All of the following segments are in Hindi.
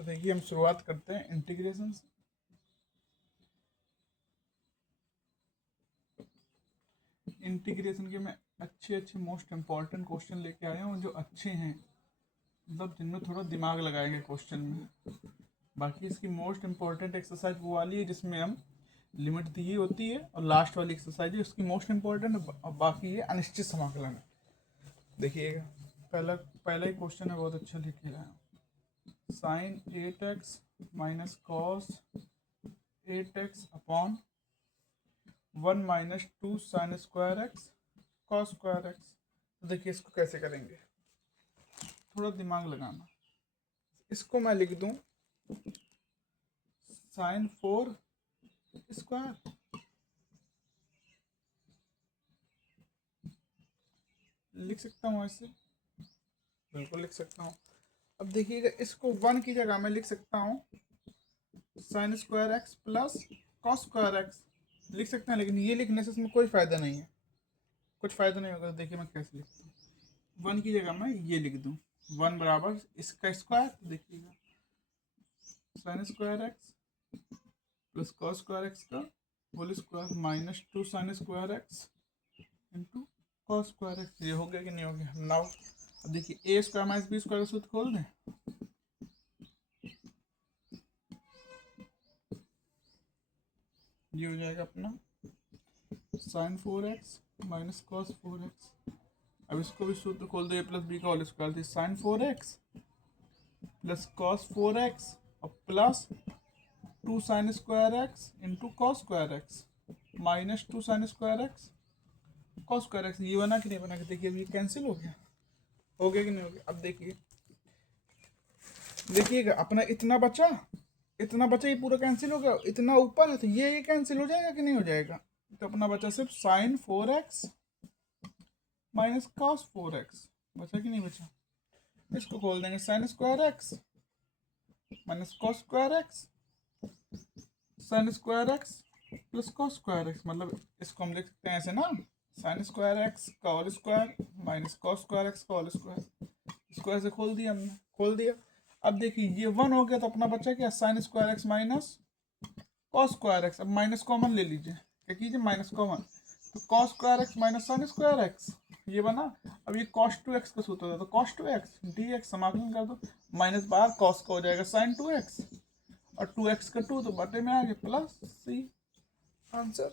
तो देखिए हम शुरुआत करते हैं इंटीग्रेशन से। इंटीग्रेशन के मैं अच्छे मोस्ट इम्पॉर्टेंट क्वेश्चन लेके आया हूँ जो अच्छे हैं, मतलब जिनमें थोड़ा दिमाग लगाएंगे क्वेश्चन में। बाकी इसकी मोस्ट इम्पॉर्टेंट एक्सरसाइज वो वाली है जिसमें हम लिमिट दी होती है, और लास्ट वाली एक्सरसाइज है उसकी मोस्ट इम्पॉर्टेंट, और बाकी ये अनिश्चित समाकलन है। देखिएगा पहला पहला ही क्वेश्चन है, बहुत अच्छा लिखे रहा है। Sine 8x minus cos 8x upon 1 minus 2 sine square x cos square x. तो देखिए इसको कैसे करेंगे, थोड़ा दिमाग लगाना। इसको मैं लिख दूं साइन 4 स्क्वायर, लिख सकता हूँ ऐसे, बिल्कुल लिख सकता हूँ। अब देखिएगा इसको 1 की जगह मैं लिख सकता हूँ sign square x plus cos square x, लिख सकते हैं। लेकिन ये लिखने से इसमें कोई फ़ायदा नहीं है, कुछ फ़ायदा नहीं होगा। देखिए मैं कैसे लिखता हूँ, 1 की जगह मैं ये लिख दूँ 1 बराबर इसका स्क्वायर, देखिएगा sine square x plus cos square x का whole square minus 2 sine square x into cos square x. ये हो गया कि नहीं हो गया? नाउ अब देखिए ए स्क्वायर माइनस बी स्क्वायर का सूत्र खोल दें, ये हो जाएगा अपना sign 4x minus cos 4x। अब इसको भी सूत्र खोल दो, ए प्लस बी का होल स्क्वायर थी sine 4x plus cos 4x और plus 2 sine square x into cos square x minus 2 sine square x cos square x. ये बना कि नहीं बना? कि देखिए अभी कैंसिल हो गया कि नहीं हो गया? अब देखिए देखिएगा अपना इतना बचा ये पूरा कैंसिल हो गया, इतना ऊपर है तो ये कैंसिल हो जाएगा कि नहीं हो जाएगा? तो अपना बचा सिर्फ sign 4x minus cos 4x, बचा कि नहीं बचा? इसको खोल देंगे sine square x minus cos square x sine square x plus cos square x. मतलब इसको हम लिख सकते हैं ऐसे ना, साइन स्क्वायर एक्स का whole square minus cos square x का होल स्क्वायर। इसको ऐसे खोल दिया हमने, खोल दिया। अब देखिए ये 1 हो गया तो अपना बचा क्या, sign square x minus cos square x. अब माइनस कॉमन ले लीजिए, क्या कीजिए माइनस कॉमन, तो cos square x minus sign square x ये बना। अब ये कॉस 2x का सूत्र होता है तो कॉस 2x डी एक्स समाकलन कर दो, माइनस बाहर कॉस का हो जाएगा साइन 2x और 2x का 2 तो बटे में आ गया प्लस सी। आंसर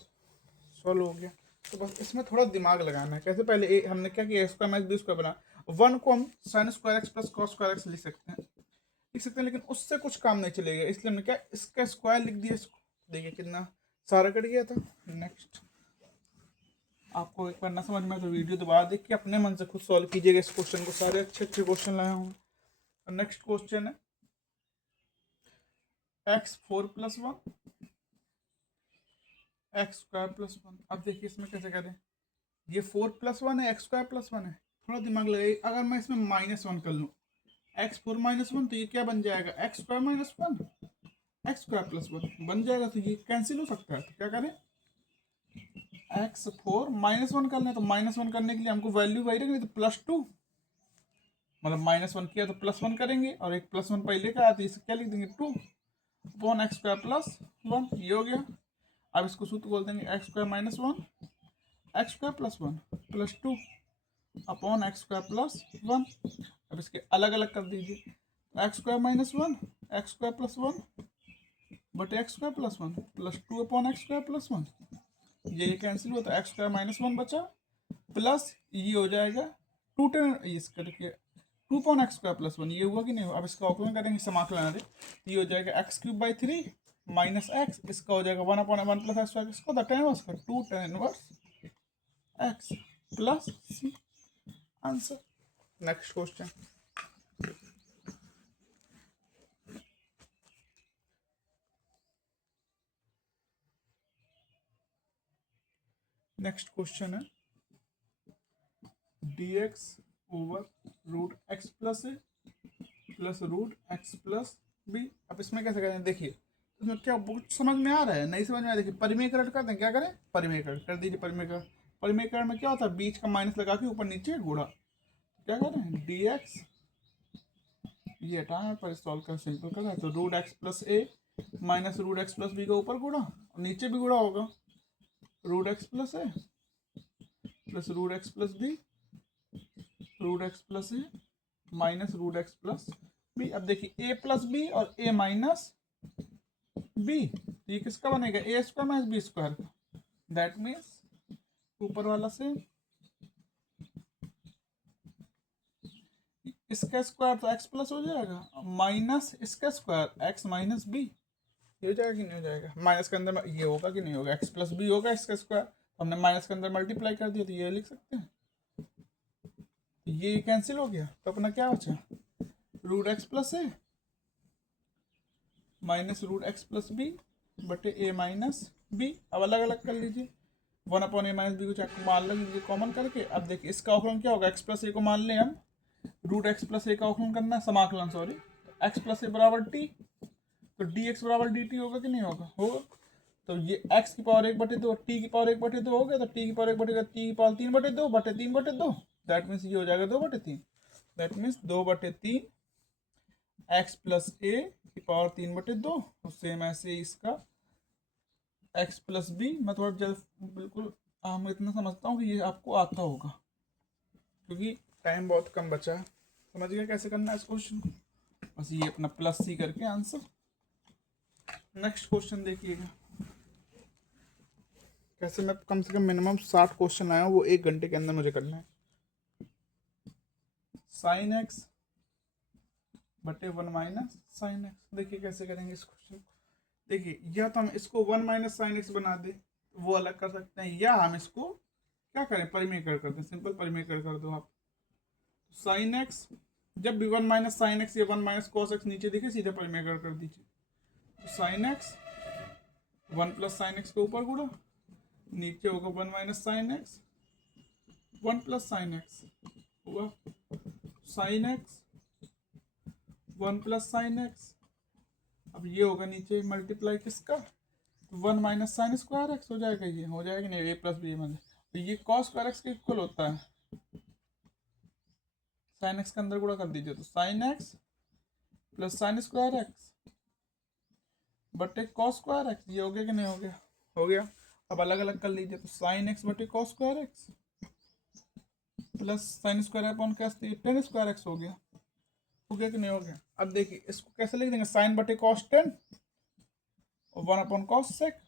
सॉल्व हो गया। तो बस इसमें थोड़ा दिमाग लगाना है। कैसे? पहले हमने क्या किया, स्क्वायर माइनस बी स्क्वायर बना, 1 को हम sign square x plus cos square x लिख सकते हैं, लेकिन उससे कुछ काम नहीं चलेगा, इसलिए हमने क्या इसका स्क्वायर लिख दिया। इसको देखिए कितना सारा कट गया था। नेक्स्ट, आपको एक बार ना समझ में आए तो वीडियो दोबारा देख के अपने मन से खुद सॉल्व कीजिएगा इस क्वेश्चन को। सारे अच्छे क्वेश्चन लाया हूँ। नेक्स्ट क्वेश्चन है x4 + 1 एक्स स्क्वायर प्लस 1। अब देखिए इसमें कैसे करें, ये 4 + 1 है, एक्स स्क्वायर प्लस 1 है, थोड़ा दिमाग लगाइए। अगर मैं इसमें -1 कर लूँ x4 - 1 तो ये क्या बन जाएगा, x square minus 1 x square plus 1 बन जाएगा। तो ये कैंसिल हो सकता है, तो क्या करें, x4 -1 करना है तो -1 करने के लिए हमको वैल्यू वही रखनी, तो +2, मतलब -1 किया तो +1 करेंगे, और एक +1 पहले का आया तो इसे क्या लिख देंगे 2 अपॉन एक्स स्क्वायर प्लस 1, ये हो गया। अब इसको सूत्र बोल देंगे x² - 1 x square plus 1 +2 upon x square plus 1। अब इसके अलग अलग कर दीजिए, x² - 1 एक्स स्क्वायर प्लस 1 बटे x square plus 1 +2 upon x square plus 1। ये कैंसिल हुआ तो x² - 1 बचा, प्लस ये हो जाएगा 2 इसका देखिए 2 अपॉन एक्स स्क्वायर प्लस 1, ये हुआ कि नहीं हुआ? अब इसका ऑप्शन करेंगे समाकलन, ये हो जाएगा x³ / 3 माइनस एक्स, इसका हो जाएगा 1 अपॉन 1 प्लस एक्स स्क्वायर, इसको द tan इनवर्स का 2 tan inverse x plus c. Answer. Next question, next question है dx √x plus a plus √x plus b। अब इसमें कैसे करें, देखिए इसमें क्या कुछ समझ में आ रहा है, नहीं समझ में आया? देखिए परिमेयकरण करते हैं, क्या करें, परिमेयकरण कर दीजिए। परिमेयकरण, परिमेयकरण में क्या होता है, बीच का माइनस लगा के ऊपर नीचे गुणा। क्या करें, dx ये हटाना पर सॉल्व कर सिंपल करना है। तो root x plus a minus root x plus b का ऊपर गुणा और नीचे भी गुणा होगा, root x plus a plus root x plus b, root x plus a minus root x plus b. अब देखिए ए प्लस बी और ए माइनस बी, तो ये किसका बनेगा, ए स्क्वायर माइनस बी स्क्वायर का। दैट मीन्स ऊपर वाला से इसका स्क्वायर तो एक्स प्लस हो जाएगा माइनस इसका स्क्वायर एक्स माइनस बी, ये हो जाएगा कि नहीं हो जाएगा। माइनस के अंदर ये होगा कि नहीं होगा, एक्स प्लस बी होगा इसका स्क्वायर, हमने माइनस के अंदर मल्टीप्लाई कर दिया तो ये लिख सकते हैं। तो ये कैंसिल हो गया, तो अपना क्या बचा, root x plus a minus root x plus b बटे ए माइनस बी। अब अलग अलग कर लीजिए, 1/a माइनस बी को चाहे मान लीजिए कॉमन करके। अब देखिए इसका अवकलन क्या होगा, एक्स प्लस ए को मान लें हम, रूट एक्स प्लस ए का अवकलन करना है, समाकलन सॉरी, एक्स प्लस ए बराबर टी, तो डी एक्स बराबर डी टी होगा कि नहीं होगा, होगा। तो ये एक्स की पावर 1/2 टी की पावर 1/2 हो गया, तो टी की पावर 1/2 टी की पावर 3/2 बटे 3/2, दैट मीन्स ये हो जाएगा 2/3, दैट मीन्स 2/3 एक्स प्लस ए की पावर 3/2। और सेम ऐसे इसका एक्स प्लस बी, मैं थोड़ा जल्द बिल्कुल मैं इतना समझता हूँ कि ये आपको आता होगा क्योंकि टाइम बहुत कम बचा है। समझ गया कैसे करना है इस क्वेश्चन को, बस ये अपना प्लस सी करके आंसर। नेक्स्ट क्वेश्चन देखिएगा कैसे मैं कम से कम मिनिमम 60 क्वेश्चन आया हूँ, वो 1 घंटे के अंदर मुझे करना है। साइन एक्स बटे 1 माइनस साइन एक्स, देखिए कैसे करेंगे इस क्वेश्चन को। देखिए या तो हम इसको 1 माइनस साइन एक्स बना दे, वो अलग कर सकते हैं, या हम इसको क्या करें, परिमेय कर दें, सिंपल परिमेय कर दो आप। साइन एक्स जब भी 1 माइनस साइन एक्स या 1 माइनस कॉस एक्स नीचे दिखे सीधे परिमेय कर दीजिए। तो sine x 1 plus sine x के ऊपर गुणा, नीचे होगा 1 minus sine x 1 plus sine x हुआ, sine x 1 plus sine x, अब ये होगा नीचे मल्टीप्लाई किसका, 1 माइनस साइन स्क्वायर एक्स हो जाएगा, ये हो जाएगा नहीं, ए प्लस बी मतलब, तो ये कॉस स्क्वायर एक्स के इक्वल होता है, साइन एक्स के अंदर गुणा कर दीजिए, तो sine x plus sign square x बटे कॉस स्क्वायर एक्स, ये हो गया कि नहीं हो गया, हो गया। अब अलग अलग कर लीजिए, तो साइन एक्स बटे cos square x plus sine square upon क्या, टेन स्क्वायर एक्स हो गया कि नहीं हो गया। अब देखिए इसको कैसे लिख देंगे, साइन बटे कॉस 10 और 1/cos सेक,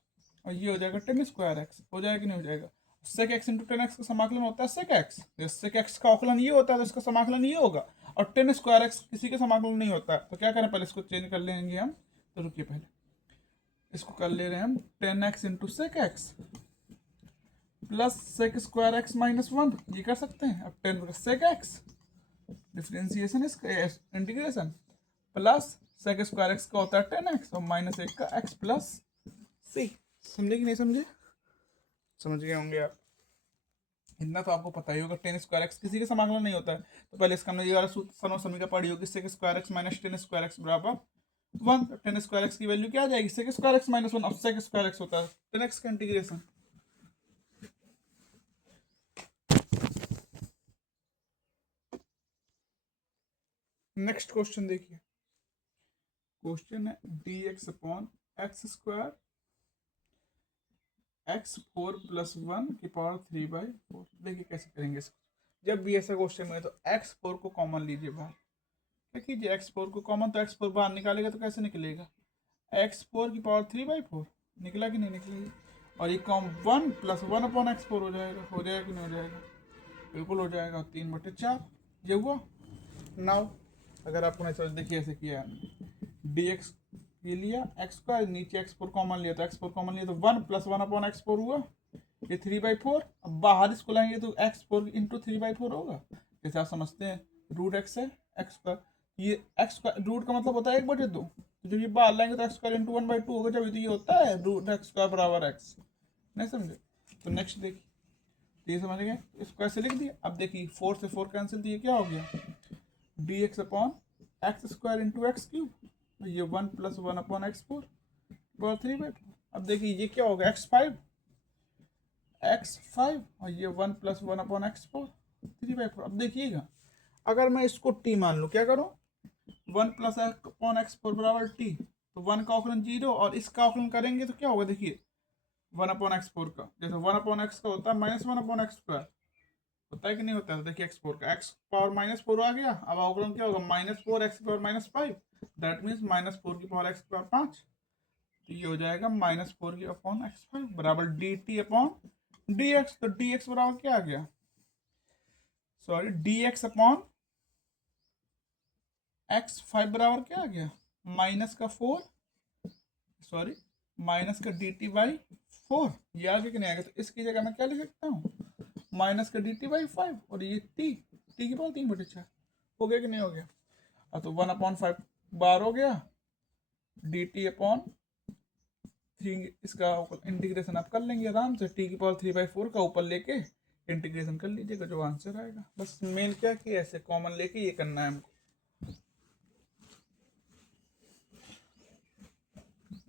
और ये हो जाएगा 10 स्क्वायर एक्स, हो जाएगा कि नहीं हो जाएगा। सेक एक्स इंटू 10 एक्स का समाकलन होता है सेक एक्स, सेक एक्स का अवकलन ये होता है तो इसका समाकलन ये होगा, और 10 स्क्वायर एक्स किसी का समाकलन नहीं होता है। तो क्या करें, पहले इसको चेंज कर लेंगे हम, तो रुकिए पहले इसको कर ले रहे हैं हम 10x into sec x plus sec square x minus 1, ये कर सकते हैं। अब 10 सेक एक्स डिफ्रेंसिएशन इसका integration plus sec square x का होता है 10x और माइनस 1 का x प्लस सी। समझे कि नहीं समझे, समझ गए होंगे आप, इतना तो आपको पता ही होगा। 10 स्क्वायर एक्स किसी का समाकलन नहीं होता है, तो पहले इसका हमने ये वाला सूत्र समीकरण पढ़ी होगी, sec square x minus 10 square x बराबर 1। 10 स्क्वायर एक्स की वैल्यू क्या आ जाएगी, सेक स्क्वायर एक्स माइनस 1, अब सेक स्क्वायर एक्स होता है 10x का इंटीग्रेशन। नेक्स्ट क्वेश्चन देखिए, क्वेश्चन है dx upon x square x4 plus 1 की पावर 3/4। देखिए कैसे करेंगे इसको, जब भी ऐसा क्वेश्चन में तो x4 को कॉमन लीजिए बाहर, क्या कीजिए x4 को कॉमन, तो x4 बाहर निकालेगा तो कैसे निकलेगा, x4 की पावर 3/4 निकला कि नहीं निकलेगी, और ये कॉम 1 प्लस 1/x4 हो जाएगा, हो जाएगा कि नहीं हो जाएगा, बिल्कुल हो जाएगा, 3/4 ये हुआ। नाउ अगर आपको नहीं समझ, देखिए ऐसे किया dx ये लिया x2 नीचे x4 कॉमन लिया, तो x4 कॉमन लिया तो 1 प्लस 1/x4 हुआ, ये 3/4। अब बाहर इसको लाएंगे तो x4 इंटू 3/4 होगा, जैसे आप समझते हैं रूट x है x2, ये x रूट का मतलब होता है 1/2, तो जब ये बाहर लाएंगे तो x2 इंटू 1/2 होगा, जब ये होता है रूट x2 बराबर x, नहीं समझे। तो नेक्स्ट देखिए, ये समझ गए, इसको ऐसे लिख दिया। अब देखिए 4 से 4 कैंसिल, दिए क्या हो गया, dx upon x² into x cube, तो ये 1 प्लस 1/x4 पावर 3/4। अब देखिए ये क्या होगा, x5 और ये 1 प्लस 1/x4 3/4। अब देखिएगा अगर मैं इसको t मान लूँ, क्या करूँ, 1 प्लस अपॉन एक्स फोर बराबर टी, तो 1 का औकलन 0 और इसका औकलन करेंगे तो क्या होगा, देखिए 1 अपॉन एक्स फोर का, जैसे 1 अपॉन एक्स का होता है -1 अपॉन एक्स स्क्वायर, होता है कि नहीं होता है, देखिए एक्स फोर का एक्स पावर -4 आ गया, अब औकलन क्या होगा -4 एक्स पावर -5, दैट मीन्स -4 की पावर एक्स पावर 5, तो ये हो जाएगा -4 की अपॉन एक्स 5 बराबर d t upon d x, तो डी एक्स बराबर क्या आ गया, sorry D x upon x 5 बराबर क्या आ गया, माइनस का 4, सॉरी माइनस का डी टी बाई 4, ये आगे कि नहीं आएगा, तो इसकी जगह मैं क्या लिख सकता हूँ, माइनस का डी टी बाई 5 और ये टी की पावर 3/4 हो गया कि नहीं हो गया। अब तो 1 अपॉन 5 बार हो गया, डी टी अपॉन 3, इसका इंटीग्रेशन आप कर लेंगे आराम से, टी की पावर 3/4 का ऊपर लेके इंटीग्रेशन कर लीजिएगा, जो आंसर आएगा। बस मेन क्या कि ऐसे कॉमन लेके ये करना है हमको।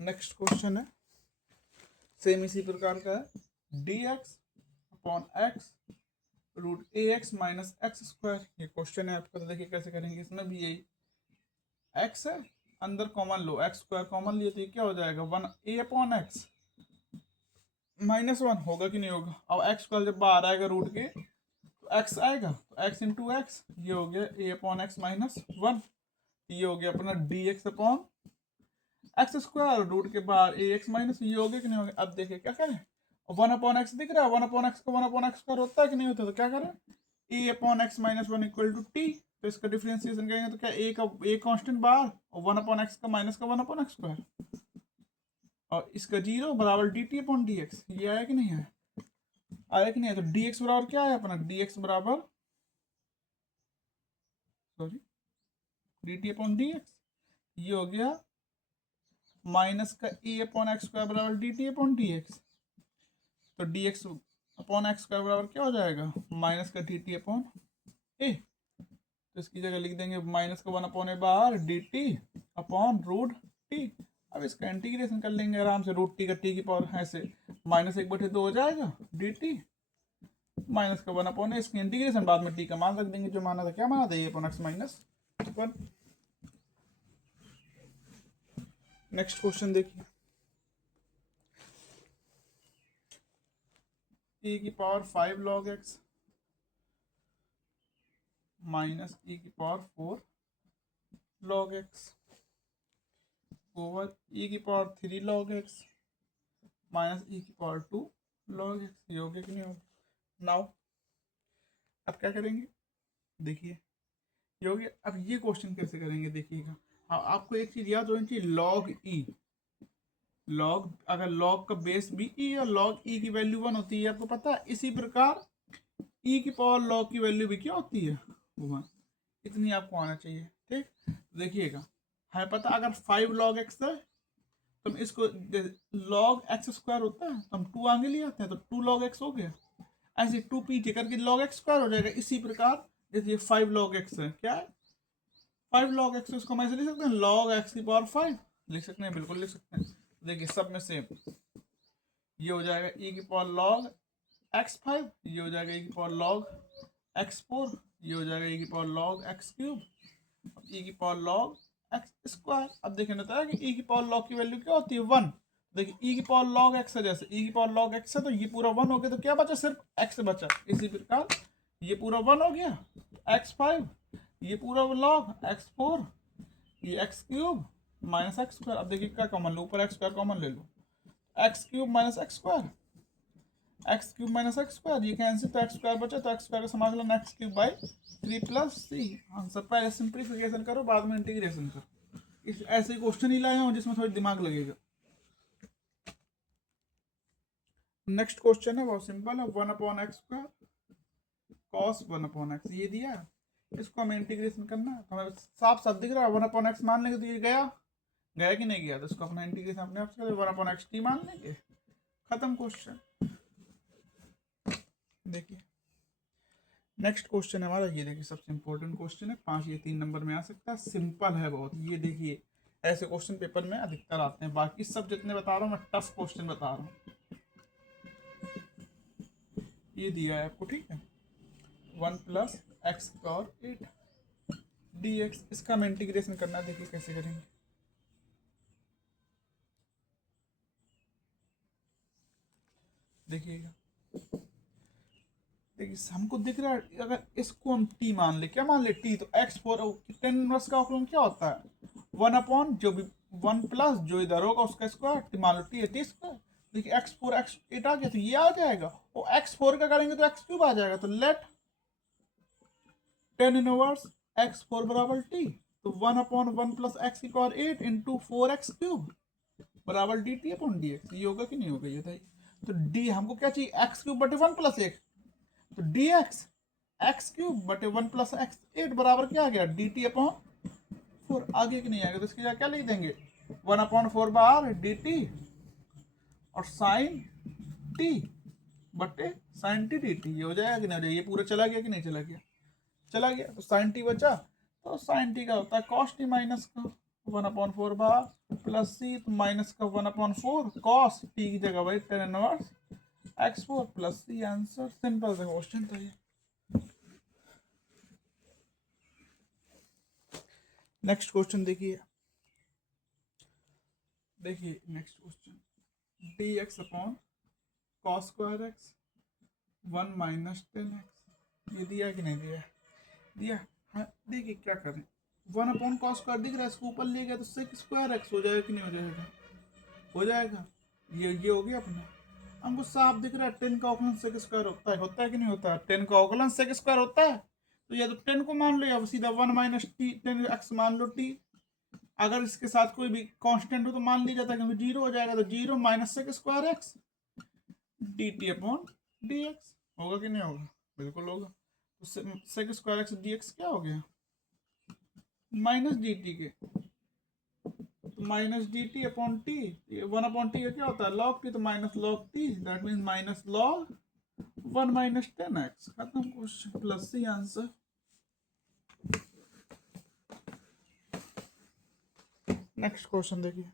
नेक्स्ट क्वेश्चन है सेम इसी प्रकार का है, d x upon x root a x minus x square, ये क्वेश्चन है आपका। तो देखिए कैसे करेंगे, इसमें भी यही एक्स है, अंदर कॉमन लो, एक्स स्क्वायर कॉमन लिए तो ये क्या हो जाएगा 1 ए अपॉन एक्स -1 होगा कि नहीं होगा। अब एक्स स्क्वायर जब बाहर आएगा रूट के तो एक्स आएगा, तो एक्स इंटू एक्स, ये हो गया ए अपॉन एक्स -1, ये हो गया अपना d x upon x square, root के बाहर ए एक्स माइनस, ये हो गया कि नहीं हो गया। अब देखिए क्या करें, 1 अपॉन एक्स दिख रहा है, 1 अपॉन एक्स को 1 अपॉन एक्स स्क्वायर होता है कि नहीं होता, तो क्या करें a upon x -1 equal to t, तो इसका डिफरेंशिएशन करेंगे तो क्या ए का ए कांस्टेंट बाहर और 1 अपॉन एक्स का माइनस का 1 अपॉन एक्स स्क्वायर, और इसका 0 बराबर d t upon d x, ये आया कि नहीं है, आया कि नहीं है। तो डी एक्स बराबर क्या है अपना, डी एक्स बराबर sorry d t upon d x, ये हो गया माइनस का ए अपॉन एक्स स्क्वायर बराबर d t upon d x, तो d x upon x square बराबर क्या हो जाएगा, माइनस का डी टी अपॉन ए, तो इसकी जगह लिख देंगे माइनस का 1 अपॉन ए बाहर d t upon root t. अब इसका इंटीग्रेशन कर लेंगे आराम से, रूट टी का टी की पावर ऐसे -1/2 हो जाएगा डी टी माइनस का 1 अपॉन ए, इसकी इंटीग्रेशन बाद में टी का मान रख देंगे, जो माना था, क्या माना था, ए अपॉन एक्स -1। नेक्स्ट क्वेश्चन देखिए, e की power 5 log x minus e की power 4 log x over e की power 3 log x minus e की पावर 2 log x, ये हो गया कि नहीं होगा। नाउ अब क्या करेंगे, देखिए ये हो गया। अब ये क्वेश्चन कैसे करेंगे देखिएगा, हाँ आपको एक चीज याद होनी चाहिए, log e, लॉग अगर लॉग का बेस भी ई और लॉग ई की वैल्यू 1 होती है, आपको पता है। इसी प्रकार ई की पावर लॉग की वैल्यू भी क्या होती है, 1, इतनी आपको आना चाहिए, ठीक। देखिएगा है पता, अगर 5 log x है तो हम इसको log x स्क्वायर होता है तो हम 2 आगे ले आते हैं, तो 2 log x हो गया, ऐसे 2 पीछे करके log x स्क्वायर हो जाएगा। इसी प्रकार जैसे 5 log x है, क्या है 5 log x, इसको हम ऐसे लिख सकते हैं log x की पावर 5 लिख सकते हैं, बिल्कुल लिख सकते हैं। देखिए सब में सेम, ये हो जाएगा e की पावर log x5, ये हो जाएगा e की पावर log x4, ये हो जाएगा e की पावर log x3, e की पावर log x स्क्वायर। अब देखिए ना था कि e की पावर log की वैल्यू क्या होती है 1, देखिए e की पावर log x है, जैसे e की पावर log x है तो ये पूरा 1 हो गया, तो क्या बचा, सिर्फ x बचा। इसी प्रकार ये पूरा 1 हो गया x5, ये पूरा log x4, ये x3 माइनस एक्स स्क्वायर। अब देखिए क्या कॉमन लो, ऊपर एक्स स्क्वायर कॉमन ले लो, x3 minus x square, x3 minus x square, ये कैंसिल, तो एक्स स्क्वायर बचा, तो एक्स स्क्वायर का समाज लेना x3 by 3 plus c. Answer पहले सिंप्लीफिकेशन करो, बाद में इंटीग्रेशन करो। इस ऐसे क्वेश्चन ही लाए हूँ जिसमें थोड़ी दिमाग लगेगा। नेक्स्ट क्वेश्चन है बहुत सिंपल है, 1 upon x square cos 1 upon x, ये दिया, इसको हमें इंटीग्रेशन करना है। तो हमें साफ साफ दिख रहा है 1 अपॉन एक्स मान लेंगे तो ये गया कि नहीं गया, तो इसको अपना इंटीग्रेशन अपने आप से 1 अपॉन एक्स टी मान लेंगे, खत्म क्वेश्चन। देखिए नेक्स्ट क्वेश्चन है हमारा, ये देखिए सबसे इंपॉर्टेंट क्वेश्चन है, 5 ये 3 नंबर में आ सकता है, सिंपल है बहुत। ये देखिए ऐसे क्वेश्चन पेपर में अधिकतर आते हैं, बाकी सब जितने बता रहा हूँ मैं टफ क्वेश्चन बता रहा हूँ। ये दिया है आपको, ठीक है, 1 plus x power 8, D x, इसका हम इंटीग्रेशन करना, देखिए कैसे करेंगे। देखिएगा, देखिए हमको दिख रहा है, अगर इसको हम टी मान ले, क्या मान ले टी, तो एक्स फोर, टेन इनवर्स का औकलन क्या होता है, वन अपॉन जो भी वन प्लस जो इधर होगा उसका स्क्वायर, मान लो टी है टी स्क्वायर। देखिए एक्स फोर एक्स एट आ गया तो ये आ जाएगा, और एक्स फोर का करेंगे तो एक्स क्यूब आ जाएगा, तो let tan inverse x four बराबर टी, तो one upon one plus x की power eight into four x cube बराबर d t upon d x. ये होगा कि नहीं होगा ये बताइए। तो डी हमको क्या चाहिए, एक्स क्यूब बटे वन प्लस एक, तो डी एक्स एक्स क्यूब बटे वन प्लस एक्स एट बराबर क्या आ गया, डी टी अपॉन फोर। आगे कि नहीं आएगा, तो इसकी जगह क्या लिख देंगे, वन अपॉन फोर बार डी टी और साइन टी बटे साइन टी डी टी। ये हो जाएगा कि नहीं हो जाएगा, ये पूरा चला गया कि नहीं चला गया, चला गया। तो साइन टी बचा, तो साइन टी का होता है कॉस टी माइनस का वन अपॉन फोर बार प्लस सी, तो माइनस का one upon four cos t की जगह वही tan inverse x four plus c. Answer simple सा क्वेश्चन था ये। नेक्स्ट क्वेश्चन देखिए, देखिए next question, d x upon cos square x one minus tan x, ये दिया कि नहीं दिया, दिया। हाँ देखिए क्या करें, वन अपॉन कॉस स्क्वायर दिख रहा है, इसको ऊपर ले गया तो सेक स्क्वायर एक्स हो जाएगा कि नहीं हो जाएगा, हो जाएगा। ये हो गया अपना, हमको साफ दिख रहा है टेन का औकलन सेक स्क्वायर होता है कि नहीं होता है, टेन का औकलन सेक स्क्वायर होता है, तो या तो टेन को मान लो या सीधा one minus T ten x मान लो टी। अगर इसके साथ कोई भी कांस्टेंट हो तो मान लिया जाता है, क्योंकि जीरो हो जाएगा, तो zero minus sec square x d t upon d x. होगा कि नहीं होगा, बिल्कुल होगा। तो sec square x d x क्या हो गया, माइनस डी टी के, तो minus d t upon t, one upon t का क्या होता है लॉग टी, तो minus log t, that means minus log one minus tan x. खत्म question, plus c answer. Next question देखिए,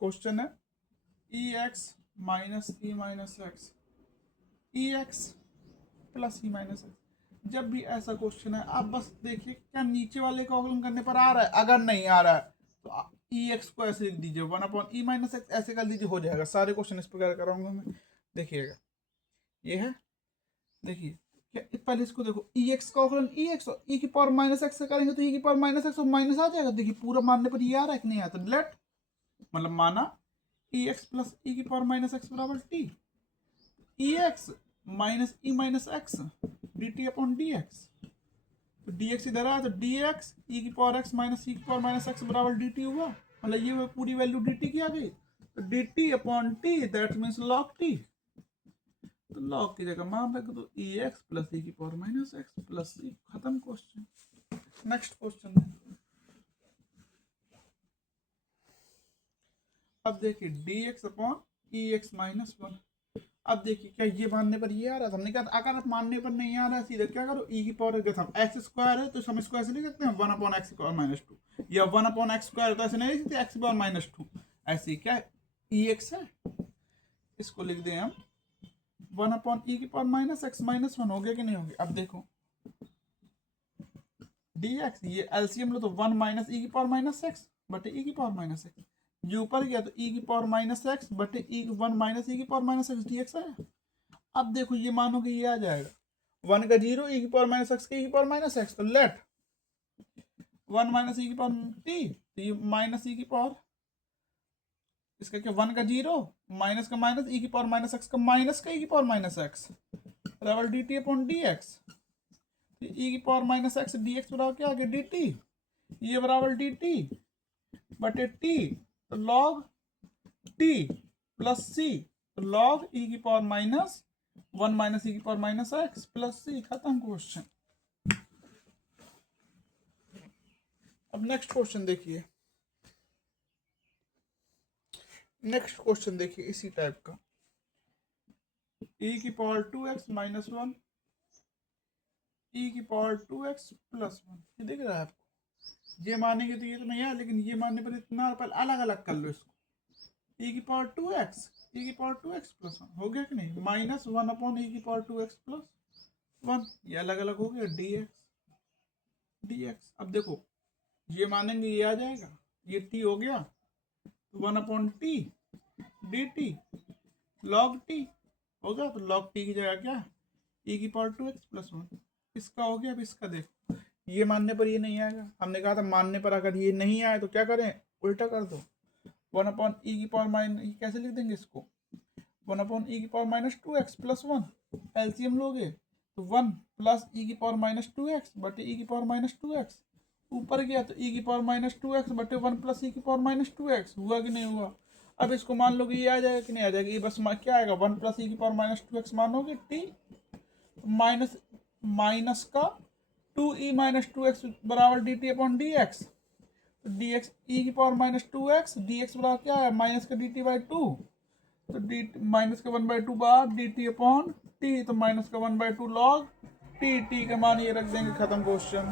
क्वेश्चन है ई x minus e minus x, e x plus ई माइनस एक्स। जब भी ऐसा क्वेश्चन है आप बस देखिए क्या नीचे वाले का अवकलन करने पर आ रहा है, अगर नहीं आ रहा है तो ई एक्स को ऐसे लिख दीजिए, वन अपॉन ई माइनस एक्स ऐसे कर दीजिए, हो जाएगा। सारे क्वेश्चन इस प्रकार कराऊंगा मैं, देखिएगा ये है। देखिए क्या, पहले इसको देखो, ई एक्स का अवकलन ई एक्स और ई की पावर माइनस एक्स से करेंगे तो ई की पावर माइनस एक्स और माइनस आ जाएगा। देखिए पूरा मानने पर ये आ रहा है कि नहीं आता, लेट मतलब माना ई एक्स प्लस ई की पावर माइनस एक्स बराबर t, e x minus e minus x d t upon d x. तो डी एक्स इधर आया तो डी एक्स ई की पावर एक्स माइनस ई की पावर माइनस एक्स बराबर डी टी हुआ, मतलब ये पूरी वैल्यू डी टी की आ गई, तो D t upon T that means log t, तो लॉग की जगह मान रख दो ई एक्स प्लस ई की power minus x plus c. खत्म क्वेश्चन। नेक्स्ट क्वेश्चन है, अब देखिए डी एक्स अपॉन ई एक्स माइनस वन। अब देखिए क्या ये मानने पर ये आ रहा था, हमने कहा अगर आप मानने पर नहीं आ रहा है सीधे क्या करो, ई की पावर एक्स स्क्वायर है तो हम इसको ऐसे लिख सकते हैं one upon x power minus two, या वन अपॉन एक्स स्क्वायर तो ऐसे नहीं लिख सकते एक्स पावर माइनस टू, ऐसे ही क्या ई एक्स है, इसको लिख दें हम वन अपॉन ई की power minus x minus one. हो गया कि नहीं हो गया। अब देखो डी एक्स, ये एलसीएम लो तो वन माइनस ई की पावर माइनस एक्स बटे ई की पावर माइनस एक्स, ये ऊपर गया तो ई की पावर माइनस एक्स बटे ई वन माइनस ई की power minus x d x आया। अब देखो ये मानो कि ये आ जाएगा, वन का जीरो ई की पावर माइनस एक्स के ई की पावर माइनस एक्स, तो लेट वन माइनस ई की पावर टी, तो ये माइनस ई की पावर, इसका क्या वन का जीरो माइनस का माइनस ई की पावर माइनस एक्स का माइनस का ई की पावर माइनस एक्स बराबर d t upon d x, e की power minus x d x बराबर क्या आ गया डी टी, ये बराबर डी टी बटे टी, तो लॉग टी प्लस सी, तो लॉग ई की power minus one minus e की power minus x plus c. खत्म क्वेश्चन। अब नेक्स्ट क्वेश्चन देखिए, नेक्स्ट क्वेश्चन देखिए इसी टाइप का, ई की power two x minus one e की power two x plus one, ये दिख रहा है आपको, ये मानेंगे तो ये तो नहीं है, लेकिन ये मानने पर इतना अलग अलग कर लो इसको, ई की पावर टू एक्स ई की power two x plus one हो गया कि नहीं, माइनस वन अपॉन ई की power two x plus one, ये अलग अलग हो गया डी एक्स डी एक्स। अब देखो ये मानेंगे ये आ जाएगा, ये टी हो गया तो 1/t D T log T हो गया, तो लॉग टी की जगह क्या e⁻2x+1 इसका हो गया। अब इसका देखो ये मानने पर ये नहीं आएगा, हमने कहा था मानने पर अगर ये नहीं आए तो क्या करें, उल्टा कर दो। 1/e⁻, कैसे लिख देंगे इसको, 1/e⁻²x+1 एलसीएम लोगे तो 1 + e⁻²x बटे e⁻²x ऊपर गया तो e⁻²x बटे 1 + e⁻²x हुआ कि नहीं हुआ। अब इसको मान लो कि ये आ जाएगा कि नहीं आ जाएगा, ये बस क्या आएगा 1 + e⁻²x मानोगे टी माइनस माइनस का 2e−2x बराबर dt/dx, तो dx e⁻²x dx बराबर क्या है माइनस का dt/2, तो डी माइनस का 1/2 बार dt/t, तो माइनस का 1/2 लॉग टी, टी का मान ये रख देंगे, खत्म क्वेश्चन।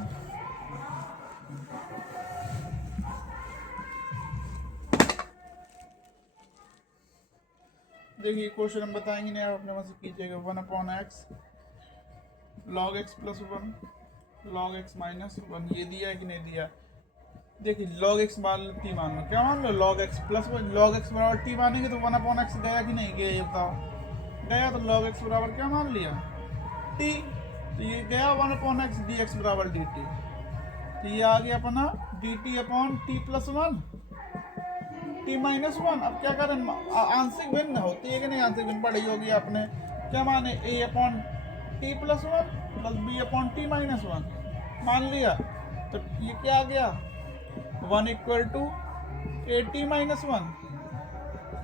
देखिए क्वेश्चन हम बताएंगे नहीं, आप अपने मन से कीजिएगा। 1/x log x+1 log x - 1 ये दिया है कि नहीं दिया। देखिए log x मान लो टी मान लो, क्या मान लो log x+1 log x बराबर टी मानेंगे तो 1/x गया कि नहीं गया, ये बताओ गया, तो log x बराबर क्या मान लिया टी, तो ये गया 1/x dx बराबर dt, तो ये आ गया अपना dt/t+1 t-1। अब क्या करें, आंशिक भिन्न होती है कि नहीं, आंशिक भिन्न पढ़ी होगी आपने, क्या माने a/t+1 + b/t-1 मान लिया, तो ये क्या आ गया 1 = at-1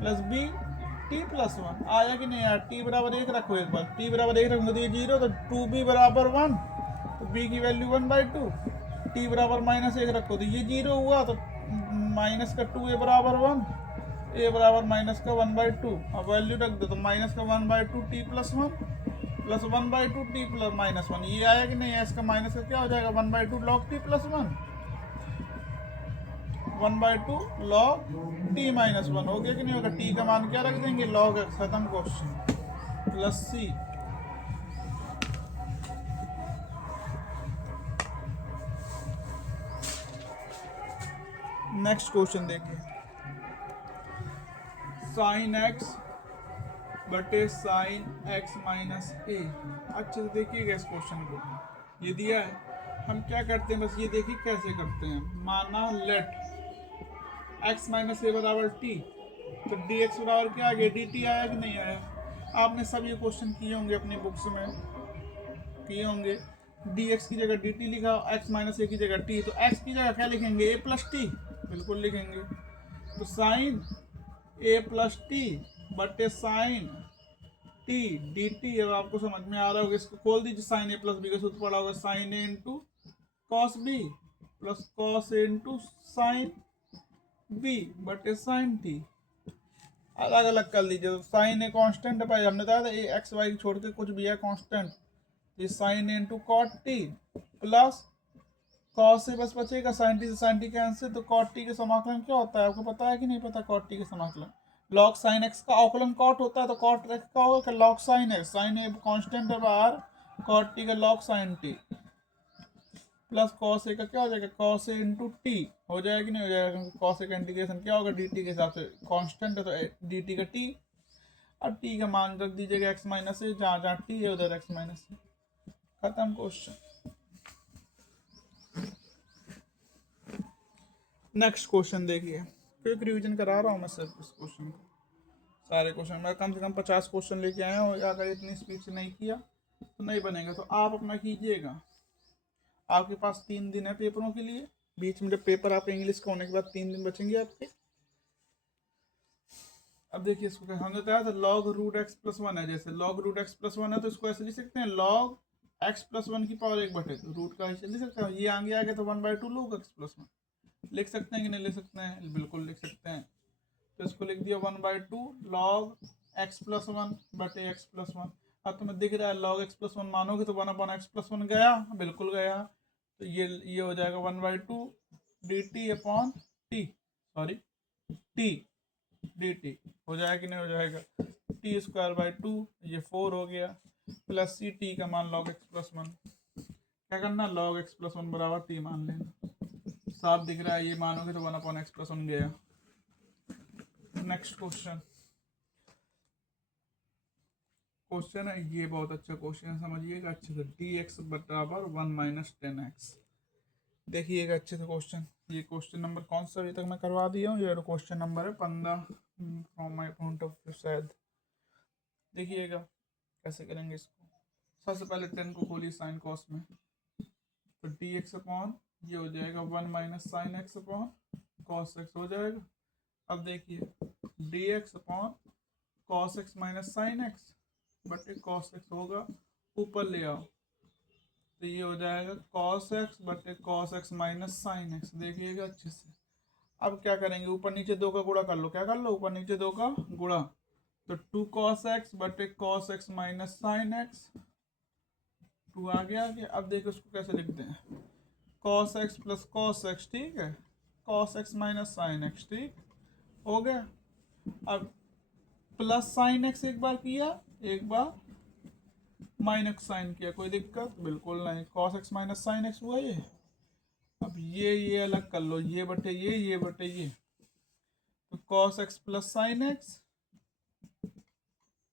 + b/t+1 आया कि नहीं यार। t बराबर 1 रखो, एक बार t बराबर 1 रखोगे तो ये 0, तो 2b बराबर 1, तो b की वैल्यू 1/2, t बराबर -1 रखो तो ये 0 हुआ, तो माइनस का 2a बराबर 1 a बराबर माइनस का 1/2, अब वैल्यू रख दो, तो माइनस का 1/2 t+1 प्लस 1/2 t + -1 ये आया कि नहीं है। इसका माइनस का क्या हो जाएगा 1/2 log t+1 1/2 log t-1 हो गया कि नहीं होगा। t का मान क्या रख देंगे log x, खत्म question. Plus c next question देखिए, sin x बटे sin x - a। अच्छे से देखिएगा इस क्वेश्चन को, ये दिया है, हम क्या करते हैं बस ये देखिए कैसे करते हैं। माना लेट x - a बराबर t, तो dx बराबर क्या आ गया dt आया कि नहीं आया। आपने सब ये क्वेश्चन किए होंगे अपनी बुक्स में, किए होंगे। dx की जगह dt लिखा, x - a की जगह t, तो x की जगह क्या लिखेंगे a + t, बिल्कुल लिखेंगे। तो साइन a + t बटे साइन t dt। अब आपको समझ में आ रहा होगा, इसको खोल दीजिए, साइन a + b का सूत्र पड़ा होगा sine a × cos b plus cos a × sine b बटे साइन t, अलग अलग कर लीजिए। तो साइन ए कांस्टेंट है भाई, हमने बताया था ये एक्स वाई छोड़ के कुछ भी है कांस्टेंट, ये साइन ए × cot t प्लस cos से बस बचेगा साइन टी से साइन टी कैंसिल, तो cot t के समाकलन क्या होता है आपको पता है कि नहीं पता। cot t के समाकलन log sin x का अवकलन cot होता है, तो cot x का होगा कि log sin x, sine a constant है बाहर, cot t का log sin t plus cos a का क्या हो जाएगा cos a × t हो जाएगा कि नहीं हो जाएगा, क्योंकि cos a का इंटीग्रेशन क्या होगा dt के हिसाब से कांस्टेंट है, तो dt का t। अब t का मान रख दीजिएगा x - a, जहाँ जहाँ t है उधर x - a, खत्म क्वेश्चन। नेक्स्ट क्वेश्चन देखिए, क्विक रिवीजन करा रहा हूँ मैं सिर्फ इस क्वेश्चन को, सारे क्वेश्चन मैं कम से कम 50 क्वेश्चन लेके आया हूँ, अगर इतनी स्पीड से नहीं किया तो नहीं बनेगा। तो आप अपना कीजिएगा, आपके पास 3 दिन है पेपरों के लिए, बीच में जब पेपर आपके इंग्लिश का होने के बाद 3 दिन बचेंगे आपके। अब देखिए इसको हमने बताया था log √x+1 है, जैसे log √x+1 है तो इसको ऐसे लिख सकते हैं log x+1 की पावर 1/2, तो रूट का ऐसे लिख सकते हैं, ये आगे आ गया तो 1/2 log x+1 लिख सकते हैं कि नहीं लिख सकते हैं, बिल्कुल लिख सकते हैं। तो इसको लिख दिया 1/2 log x+1 बटे x+1। अब तुम्हें दिख रहा है log x+1 मानोगे तो 1/x+1 गया, बिल्कुल गया, तो ये हो जाएगा 1/2 dt/t, सॉरी t dt हो जाएगा कि नहीं हो जाएगा, t² 2 ये 4 हो गया, प्लस c t का मान log x+1 क्या करना, log x प्लस वन बराबर t मान लेना। साफ दिख रहा है, ये मानोगे तो 1/x प्लस वन गया। नेक्स्ट क्वेश्चन है, ये बहुत अच्छा क्वेश्चन है, समझिएगा अच्छे से। dx बराबर 1 माइनस 10x। देखिएगा अच्छे से क्वेश्चन। ये क्वेश्चन नंबर कौन सा अभी तक मैं करवा दिया हूँ, ये क्वेश्चन नंबर है 15 from my point of view शायद। देखिएगा कैसे करेंगे इसको। सबसे पहले 10 को खोलिए साइन कॉस में, तो डी एक्स अपॉन ये हो जाएगा 1 minus sine x upon cos x हो जाएगा। अब देखिए D x upon cos x minus sine x बटे कॉस एक्स होगा, ऊपर ले आओ तो ये हो जाएगा कॉस एक्स बटे cos x minus sine x. देखिएगा अच्छे से। अब क्या करेंगे, ऊपर नीचे दो का गुणा कर लो। क्या कर लो, ऊपर नीचे दो का गुणा, तो 2 कॉस एक्स बटे cos x minus sine x. 2 आ गया आगे। अब देखो इसको कैसे लिखते हैं, cos x plus cos x, ठीक है, cos x minus sine x, ठीक हो गया। अब प्लस साइन एक्स एक बार किया, एक बार माइनस साइन किया, कोई दिक्कत बिल्कुल नहीं। Cos x minus sine x हुआ ये। अब ये अलग कर लो, ये बटे ये बटे ये, तो cos x plus sine x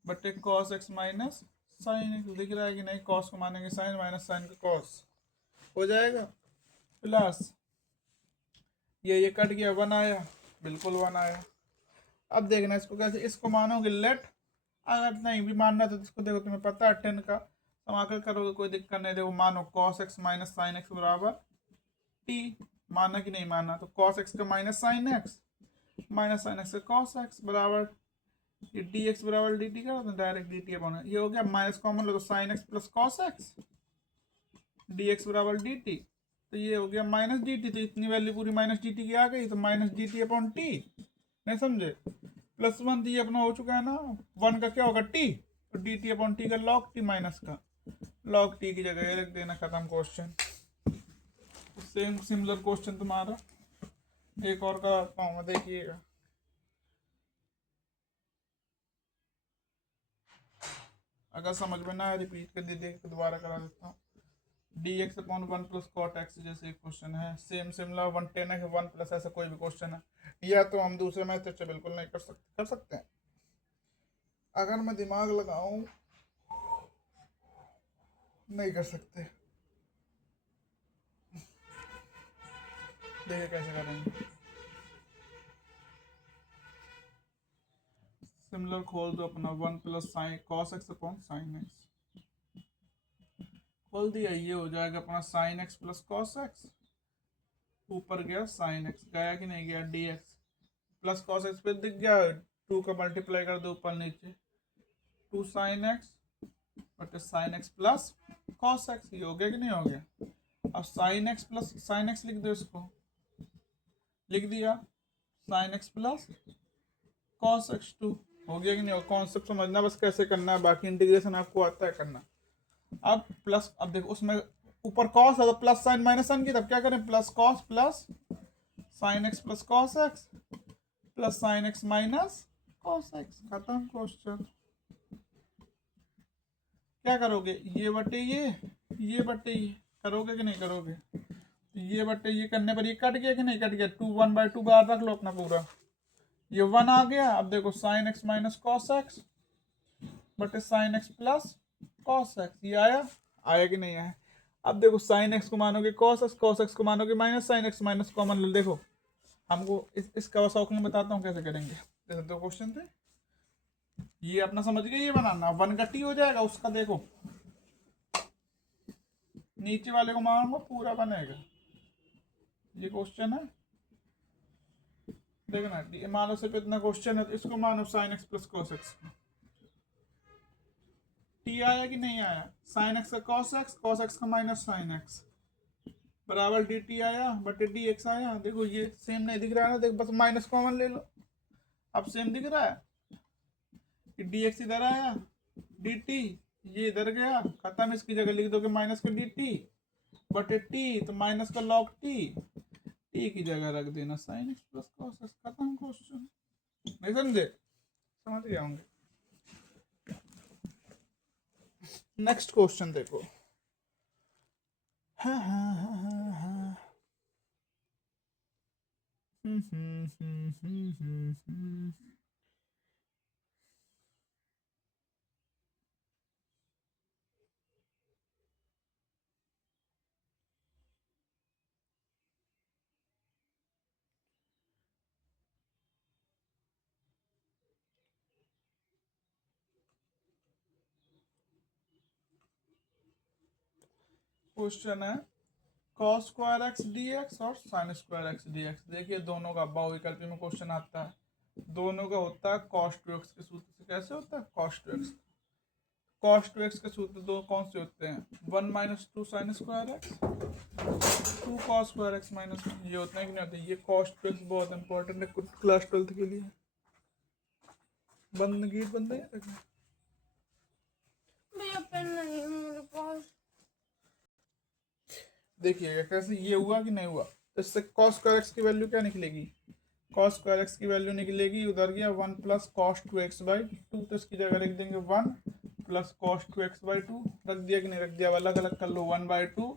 बटे cos x minus sine x. दिख रहा है कि नहीं, कॉस को मानेंगे साइन, माइनस साइन का कॉस हो जाएगा, प्लस ये कट गया, 1 आया, बिल्कुल 1 आया। अब देखना इसको कैसे, इसको मानोगे लेट, अगर नहीं भी मानना तो इसको देखो, तुम्हें पता है 10 का समाकल करोगे कोई दिक्कत नहीं। देखो मानो cos x minus sine x बराबर टी, माना कि नहीं माना, तो कॉस एक्स का माइनस साइन एक्स का कॉस एक्स बराबर ये डी एक्स बराबर डी टी का, तो डायरेक्ट डी टी अपॉन ये हो गया, माइनस कॉमन लो तो sine x plus cos x d x बराबर डी टी, तो ये हो गया माइनस डी टी, तो इतनी वैल्यू पूरी माइनस डी टी की आ गई, तो minus d t upon T, नहीं समझे, प्लस 1 तो ये अपना हो चुका है ना, 1 का क्या होगा टी, तो डी टी अपॉन टी का लॉग टी माइनस का लॉग टी की जगह ये रख देना, खत्म क्वेश्चन। सेम सिमिलर क्वेश्चन तुम्हारा एक और कराता हूँ, देखिएगा। अगर समझ में ना आए रिपीट कर दे, देख के दोबारा करा देता हूँ। D x upon 1 plus cot x जैसे एक क्वेश्चन है, सेम सिमिलर 1 10 है 1 प्लस ऐसा कोई भी क्वेश्चन है, या तो हम दूसरे मेथड से बिल्कुल नहीं कर सकते हैं। अगर मैं दिमाग लगाऊं नहीं कर सकते। देखिए कैसे करेंगे। सिमिलर खोल दो अपना 1 plus sine cos x upon sine x, खोल दिया, ये हो जाएगा अपना sign x plus cos x, ऊपर गया साइन एक्स, गया कि नहीं गया, D x plus cos x पे दिख गया, 2 का मल्टीप्लाई कर दो ऊपर नीचे, 2 साइन एक्स बटे sine x plus cos x, ये हो गया कि नहीं हो गया। अब sign x plus sine x लिख दो, इसको लिख दिया, sign x plus cos x 2 हो गया कि नहीं हो। कॉन्सेप्ट समझना बस कैसे करना है, बाकी इंटीग्रेशन आपको आता है करना। अब प्लस, अब देखो उसमें ऊपर कॉस है तो प्लस साइन माइनस साइन की, तब क्या करें, plus cos plus sine x plus cos x plus sine x minus cos x, खत्म क्वेश्चन। क्या करोगे, ये बटे ये बटे ये करोगे कि नहीं करोगे, तो ये बटे ये करने पर ये कट गया कि नहीं कट गया, 2 1/2 बार रख लो अपना पूरा, ये 1 आ गया। अब देखो sine x minus cos x बटे sine x plus cos x, ये आया कि नहीं आया। अब देखो साइन एक्स को मानोगे कॉस एक्स को मानोगे minus sine x, minus common लो। देखो हमको इसका शौक में बताता हूँ कैसे करेंगे। जैसे 2 क्वेश्चन थे, ये अपना समझ गए, ये बनाना 1 का टी हो जाएगा, उसका देखो नीचे वाले को मानो पूरा बनेगा। ये क्वेश्चन है, देखना मानो सिर्फ इतना क्वेश्चन है, तो इसको मानो sign x plus cos x, T आया कि नहीं आया, साइन एक्स का कॉस एक्स का माइनस साइन एक्स बराबर डी टी आया बटे डी एक्स आया। देखो ये सेम नहीं दिख रहा है ना, देखो बस माइनस कॉमन ले लो, अब सेम दिख रहा है कि डी एक्स इधर आया, डी टी ये इधर गया, खत्म। इसकी जगह लिख दोगे माइनस का डी टी बटे टी, तो माइनस का लॉग टी की जगह रख देना sign x plus cos x, खत्म क्वेश्चन। नहीं समझे, समझ गए होंगे। नेक्स्ट क्वेश्चन देखो, हाँ हाँ हाँ हाँ हाँ। हम्म हम्म हम्म हम्म हम्म हम्म। क्वेश्चन है cos square x d x और sine square x d x. देखिए दोनों का बहुविकल्पी में क्वेश्चन आता है, दोनों का होता है cos टू एक्स के सूत्र से। कैसे होता है cos two x? cos two x के सूत्र दो कौन से होते हैं? 1 - 2 sine square x, 2 cos square x minus 1। ये होते हैं कि नहीं होते? ये cos टू एक्स बहुत इंपॉर्टेंट है क्लास 12th के लिए। बंद गेट बंद है भैया पेन नहीं है मेरे पास। देखिएगा कैसे ये हुआ कि नहीं हुआ। तो इससे cos स्क्वायर एक्स की वैल्यू क्या निकलेगी? cos स्क्वायर एक्स की वैल्यू निकलेगी, उधर गया 1 + cos 2x/2, तो इसकी जगह लिख देंगे 1 + cos 2x/2। रख दिया कि नहीं रख दिया? अलग अलग कर लो, 1/2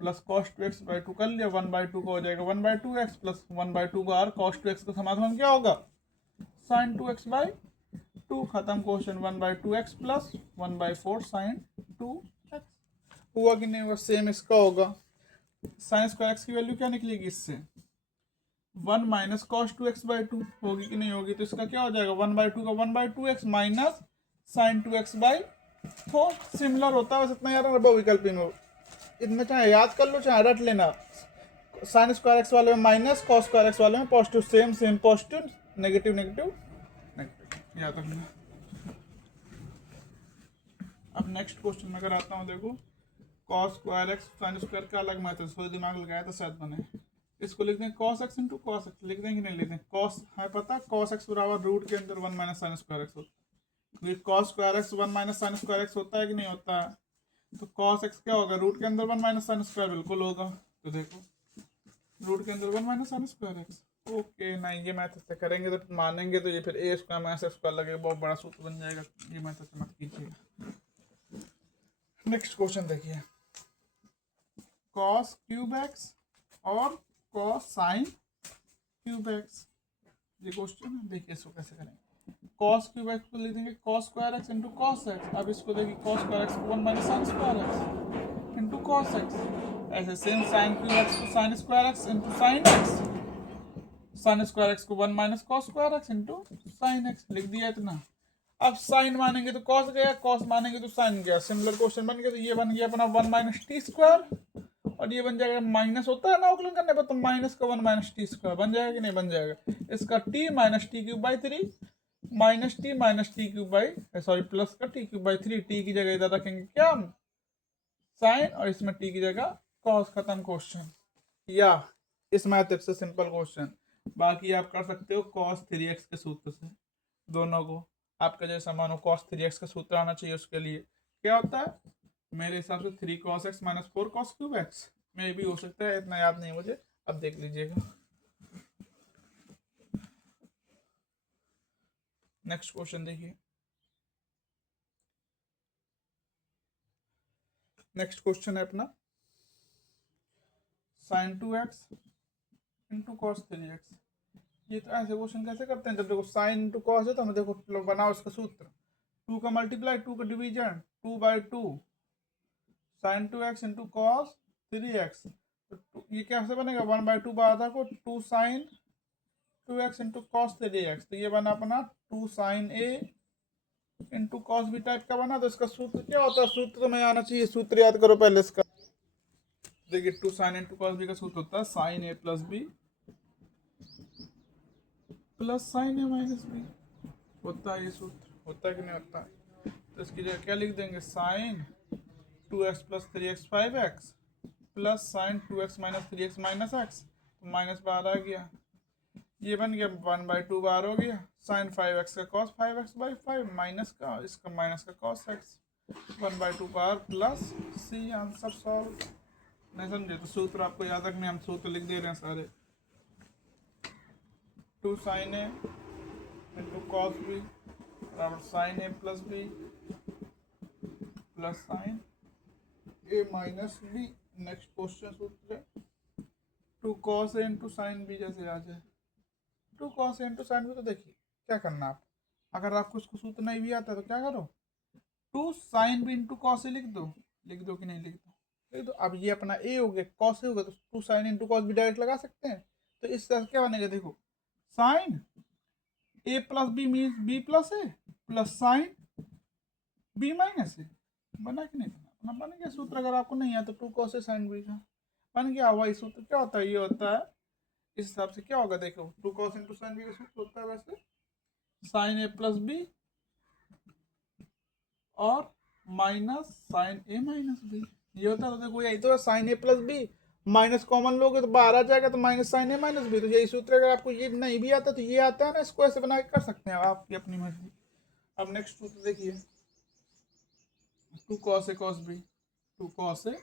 + cos 2x/2 कर लिया, 1/2 का हो जाएगा 1/2x प्लस 1/2 का r cos 2x का समाधान क्या होगा? sin 2x/2। खत्म question. 1/2x plus 1/4 sin 2x। हुआ कि नहीं हुआ? सेम इसका होगा। साइन स्क्वायर एक्स की वैल्यू क्या निकलेगी इससे? 1 - cos 2x/2 होगी कि नहीं होगी? तो इसका क्या हो जाएगा? 1/2 का 1/2x minus sign 2x/4। Similar होता है बस इतना यार बहुविकल्पी में। इतना चाहे याद कर लो चाहे रट लेना। साइन स्क्वायर एक्स वाले में माइनस, cos स्क्वायर एक्स वाले में positive. Same same positive, negative negative negative, याद रखना। अब नेक्स्ट क्वेश्चन में अगर आता हूँ, देखो cos square x sine square का अलग मैथड, थोड़ी दिमाग लगाया तो शायद बने। इसको लिखते हैं cos x into cos x। लिख दें कि नहीं लिख दें? cos है पता, cos x बराबर रूट के अंदर 1 - साइन स्क्वायर एक्स होता है। क्योंकि cos square x 1 - sign square x होता है कि नहीं होता है? तो cos x क्या होगा? रूट के अंदर 1 - साइन स्क्वायर बिल्कुल होगा। तो देखो रूट के अंदर 1 - साइन स्क्वायर एक्स। ओके, नहीं ये मैथड से करेंगे तो मानेंगे तो ये फिर ए स्क्वायर माइनस एक्स स्क्वायर लगेगा, बहुत बड़ा सूत्र बन जाएगा। ये मैथड से मत कीजिएगा। नेक्स्ट क्वेश्चन देखिए, cos क्यूब एक्स और cos साइन क्यूब एक्स। ये क्वेश्चन है, देखिए इसको कैसे करेंगे। cos क्यूब एक्स को लिख देंगे cos square x into cos x. अब इसको देखिए cos स्क्वायर एक्स को 1 - sign square x into cos x. ऐसे सेम साइन क्यूब एक्स को sign square x into sine x, sine square x को 1 - cos square x into sine x. लिख दिया इतना। अब साइन मानेंगे तो कॉस गया, कॉस मानेंगे तो साइन गया। सिमिलर क्वेश्चन बन गया। तो ये बन गया अपना 1 - t², और ये बन जाएगा माइनस होता है ना अवकलन करने पर, तो माइनस का 1 - t² बन जाएगा कि नहीं बन जाएगा? इसका t - t³/3 minus T minus T cube by sorry plus का t³/3। टी की जगह इधर रखेंगे क्या? साइन, और इसमें टी की जगह कॉस। खत्म क्वेश्चन। या इस मैथड से सिंपल क्वेश्चन। बाकी आप कर सकते हो cos 3x के सूत्र से। दोनों को आपका जैसा मानो cos 3x का सूत्र आना चाहिए। उसके लिए क्या होता है मेरे हिसाब से 3 cos x - 4 cos cube x में भी हो सकता है, इतना याद नहीं मुझे। अब देख लीजिएगा। नेक्स्ट क्वेश्चन देखिए। नेक्स्ट क्वेश्चन है अपना sin 2x into cos 3x। ये तो ऐसे क्वेश्चन कैसे करते हैं? जब देखो साइन इंटू कॉस है तो हमें देखो बनाओ इसका सूत्र। 2 का मल्टीप्लाई, 2 का division, 2/2 sign 2x into cos 3x। तो ये कैसे बनेगा? 1/2 आधा को 2 sign 2x into cos 3x। तो ये बना अपना 2 sine a into cos B type का बना। तो इसका सूत्र क्या होता है? सूत्र तो मैं आना चाहिए, सूत्र याद करो पहले इसका। देखिए 2 साइन इंटू कॉस बी का सूत्र होता है sign a plus b plus sine a minus B. होता है ये सूत्र? होता है कि नहीं होता है? तो इसकी जगह क्या लिख देंगे? Sine 2x plus 3x 5x plus sine 2x minus 3x minus x. तो माइनस बाहर आ गया, ये बन गया 1/2 बाहर हो गया। साइन 5x का कॉस 5x/5 माइनस का इसका माइनस का कॉस एक्स 1/2 बाहर प्लस सी। Answer solve. नहीं समझे तो सूत्र आपको याद रखने, हम सूत्र लिख दे रहे हैं सारे। 2 sine a into cos b बराबर sine a plus b plus sine a minus b next question सूत्र है 2 cos A into sine b जैसे आ जाए 2 cos A into sine b. तो देखिए क्या करना आप, अगर आपको इसको सूत्र नहीं भी आता है तो क्या करो, 2 sine B into cos A लिख दो कि नहीं लिख दो, लिख दो। अब ये अपना ए हो गया, कॉस ए हो गया, तो 2 sine into cos b direct लगा सकते हैं। तो इस तरह क्या बनेगा, देखो sine a plus b means b plus a plus sine b minus a. बना कि नहीं बना, अपना बन गया सूत्र। अगर आपको नहीं आता तो 2 cos ए साइन बी का बन गया। वही सूत्र क्या होता है, ये होता है इस हिसाब से क्या होगा, देखो 2 cos इंटू साइन बी का सूत्र होता है वैसे साइन ए प्लस बी और minus sign a minus B, ये होता है। तो देखो यही तो है, sign a plus B minus common लोगे तो बाहर आ जाएगा, तो minus sign a minus B. तो यही सूत्र, अगर आपको ये नहीं भी आता तो ये आता है ना, इसको ऐसे बना के कर सकते हैं, आपकी अपनी मर्जी। अब नेक्स्ट सूत्र देखिए 2 cos ए cos बी, 2 cos ए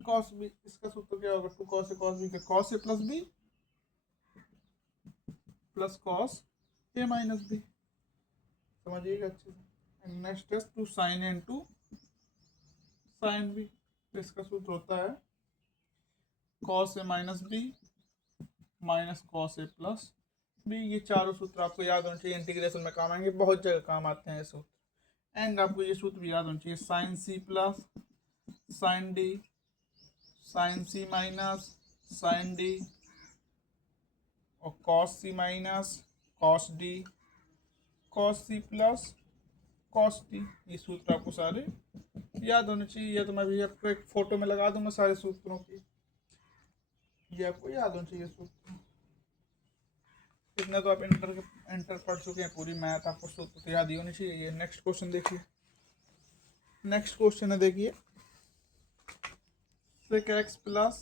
cos बी, इसका सूत्र क्या होगा, 2 cos ए cos बी का cos ए प्लस बी प्लस cos ए माइनस बी, समझिएगा अच्छे से। नेक्स्ट है 2 sine a into sine b, तो इसका सूत्र होता है cos ए माइनस बी माइनस cos ए प्लस बी। ये चारों सूत्र आपको याद होने चाहिए, इंटीग्रेशन में काम आएंगे, बहुत जगह काम आते हैं ये सूत्र। एंड आपको ये सूत्र भी याद होना चाहिए, sine c plus sine d sine c minus sine d और cos c minus cos d cos c plus cos d. ये सूत्र आपको सारे याद होने चाहिए, या तो मैं भी आपको एक फोटो में लगा दूंगा सारे सूत्रों की, ये आपको याद होना चाहिए सूत्र। इतना तो आप इंटर पढ़ चुके हैं, पूरी मैथ आपको सूत्र तो याद ही होनी चाहिए। नेक्स्ट क्वेश्चन देखिए, नेक्स्ट क्वेश्चन है देखिए sec x plus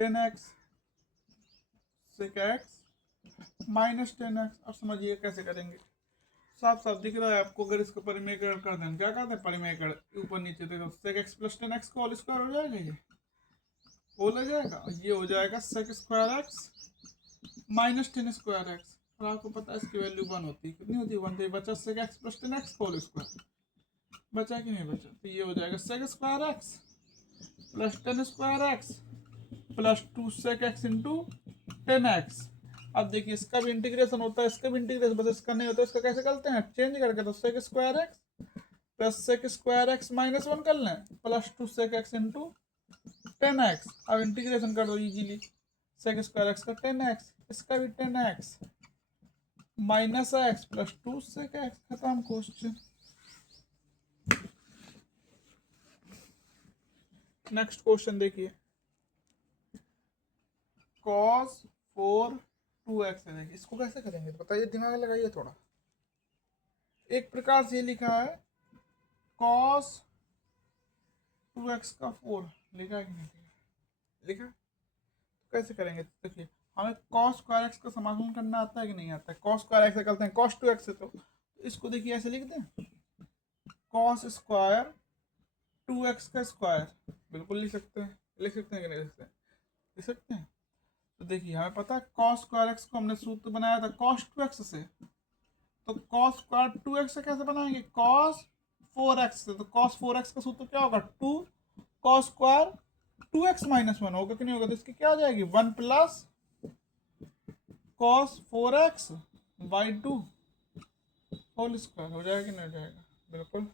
10x sec x minus 10x। अब समझिए कैसे करेंगे, साफ साफ दिख रहा है आपको। अगर इसका परिमेयकरण कर दें, क्या कहते हैं परिमेयकरण, ऊपर नीचे देखो sec x प्लस 10x का होल स्क्वायर हो जाएगा, ये होल हो जाएगा, और ये हो जाएगा sec square x minus 10 square x. और आपको पता है इसकी वैल्यू 1 होती है, कितनी होती है 1, तो ये बचा sec x plus 10x whole square, बचा कि नहीं बचा, तो ये हो जाएगा sec square x plus 10 square x plus 2 sec x into 10x। अब देखिए इसका भी इंटीग्रेशन होता है, इसका भी इंटीग्रेशन, बस इसका नहीं होता, इसका कैसे करते हैं चेंज करके, तो sec square x plus sec square x minus 1 कर लें plus 2 sec x into 10x। अब इंटीग्रेशन कर दो इजीली, sec स्क्वायर x का 10x, इसका भी 10x minus x plus 2 sec x, खत्म क्वेश्चन। नेक्स्ट क्वेश्चन देखिए cos 4 2x है, देखिए इसको कैसे करेंगे तो बताइए, दिमाग लगाइए थोड़ा। एक प्रकार से लिखा है cos 2x का 4, लिखा है कि नहीं लिखा, तो कैसे करेंगे, तो देखिए हमें cos स्क्वायर x का समाकलन करना आता है कि नहीं आता है, cos स्क्वायर x से करते हैं cos 2x से, तो इसको देखिए ऐसे लिख दें cos स्क्वायर 2x का स्क्वायर, बिल्कुल लिख सकते हैं, लिख सकते हैं कि नहीं लिख सकते हैं, लिख सकते हैं। तो देखिए हमें पता है cos स्क्वायर x को हमने सूत्र बनाया था cos 2x से, तो cos स्क्वायर 2x से कैसे बनाएंगे cos 4x से, तो cos 4x का सूत्र क्या होगा 2 cos स्क्वायर 2x माइनस 1 होगा कि नहीं होगा, तो इसकी क्या हो जाएगी 1 plus cos 4x by 2 whole square, हो जाएगा कि नहीं हो जाएगा, बिल्कुल।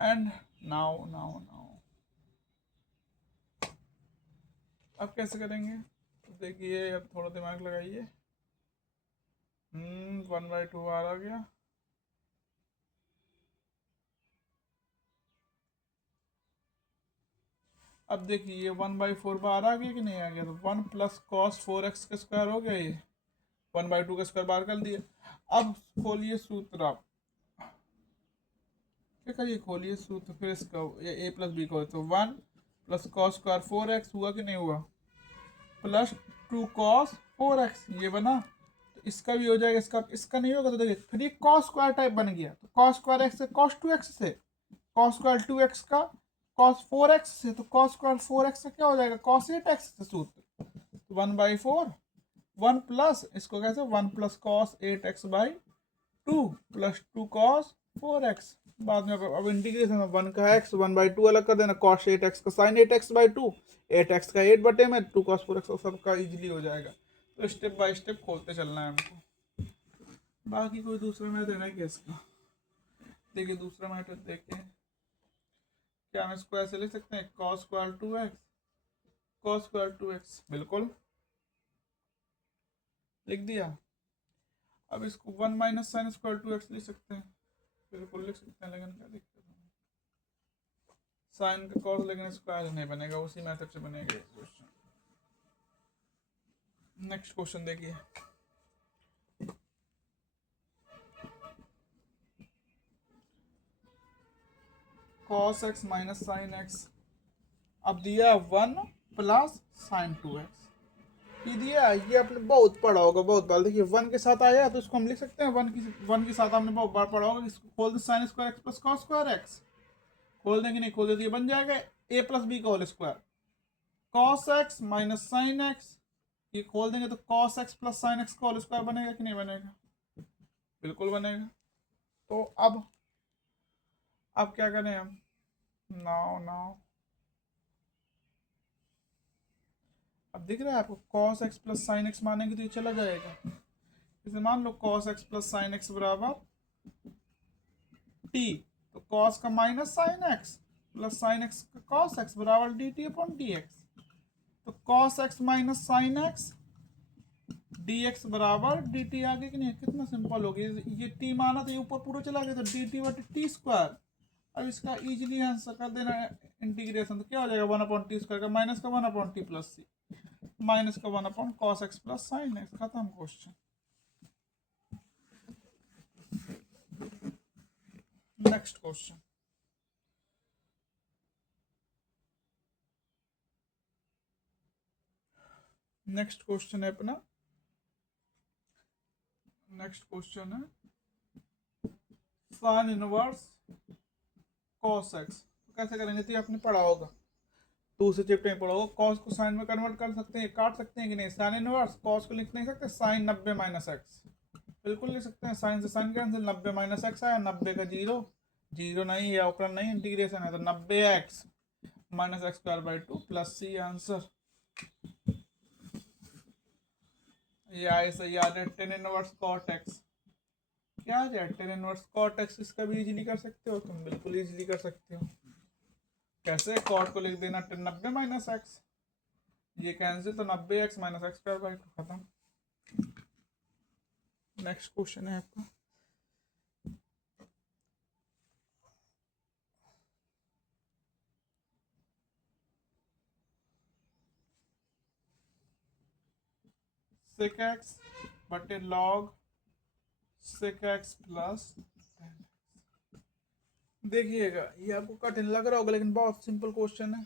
एंड नाउ नाउ नाउ अब कैसे करेंगे, तो देखिए अब थोड़ा दिमाग लगाइए। 1/2 बार आ गया, अब देखिए ये 1/4 बार आ गया कि नहीं आ गया, तो 1 प्लस cos 4x का स्क्वायर हो गया, ये 1/2 का स्क्वायर बाहर कर दिया। अब खोलिए सूत्र, आप क्या करिए खोलिए सूत्र, फिर इसका ए प्लस बी को, तो 1 प्लस cos स्क्वायर 4x हुआ कि नहीं हुआ प्लस 2 cos 4x, ये बना, तो इसका भी हो जाएगा, इसका नहीं होगा, तो देखिए फिर ये cos स्क्वायर टाइप बन गया, तो cos स्क्वायर x से cos 2x से cos स्क्वायर 2x का cos 4x से, तो cos स्क्वायर 4x से क्या हो जाएगा cos 8x से सूत्र, तो 1/4 1 प्लस इसको कैसे 1 plus cos 8x by 2 plus 2 cos 4x, बाद में अब इंटीग्रेशन में 1 का x 1/2 अलग कर देना, cos 8x का sin 8x/2, 8x का 8 में 2 cos 4x, सबका इजीली हो जाएगा। तो स्टेप बाय स्टेप खोलते चलना है हमको। बाकी कोई दूसरा मैथड है क्या इसका? देखिए दूसरा मैथड देखिए, क्या हम इसको ऐसे लिख सकते हैं, cos square 2x, cos square 2x, बिल्कुल लिख दिया। अब इसको 1 माइनस साइन स्क्वायर 2x लिख सकते हैं, बिल्कुल लिख सकते हैं, लेकिन क्या दिक्कत है, साइन का कॉस लेकिन स्क्वायर नहीं बनेगा, उसी मेथड से बनेगा क्वेश्चन। नेक्स्ट क्वेश्चन देखिए, cos x minus sine x, अब दिया 1 प्लस साइन 2x, ये दिया, ये आपने बहुत पढ़ा होगा बहुत बार। देखिए 1 के साथ आया तो इसको हम लिख सकते हैं, 1 के साथ आपने बहुत बार पढ़ा होगा, इसको खोल दे sine square x plus cos square x, खोल देंगे नहीं खोल देते, बन जाएगा a प्लस बी का whole square, cos x minus sine x, ये खोल देंगे तो cos x plus sine x का होल स्क्वायर बनेगा कि नहीं बनेगा? बिल्कुल बनेगा। तो अब क्या करें हम, नाउ नाउ अब दिख रहा है आपको, cos x plus sine x मानेंगे तो ये चला जाएगा, इसे मान लो cos x plus sine x बराबर t, तो cos का minus sine x plus sine x का cos x बराबर dt अपॉन dx, तो cos x minus sine x dx बराबर dt आगे कि नहीं, कितना सिंपल हो गया, ये t माना तो ये ऊपर पूरा चला गया, तो dt बटे टी स्क्वायर। अब इसका इजीली आंसर कर देना इंटीग्रेशन, तो क्या हो जाएगा 1 अपॉन टी स्क्वायर का माइनस का 1 upon t plus c, minus का 1 upon cos x plus sine x, खत्म question. Next question, next question है अपना, नेक्स्ट क्वेश्चन है साइन इनवर्स कॉस एक्स, कैसे करेंगे तो ये आपने पढ़ा होगा, दूसरे चैप्टर में पढ़ा होगा, कॉस को साइन में कन्वर्ट कर सकते हैं, काट सकते हैं कि नहीं, साइन इनवर्स कॉस को लिख नहीं सकते, साइन 90 माइनस एक्स, बिल्कुल लिख सकते हैं, साइन से साइन कैंसिल, 90 माइनस एक्स आया, 90 का जीरो, जीरो नहीं है अवकलन नहीं इंटीग्रेशन है, तो 90x minus x square by 2 plus c answer. ये आए सही याद है, टेन इनवर्स कॉट एक्स, क्या आ जाए टेन इनवर्स कॉट एक्स, इसका भी इजीली कर सकते हो तुम, बिल्कुल इजीली कर सकते हो। कैसे, कॉट को लिख देना 90 माइनस एक्स, ये कैंसिल, तो 90x minus x square by 2, खत्म। नेक्स्ट क्वेश्चन है आपका, सेक एक्स बटे लॉग सेक एक्स प्लस, देखिएगा ये आपको कठिन लग रहा होगा लेकिन बहुत सिंपल क्वेश्चन है,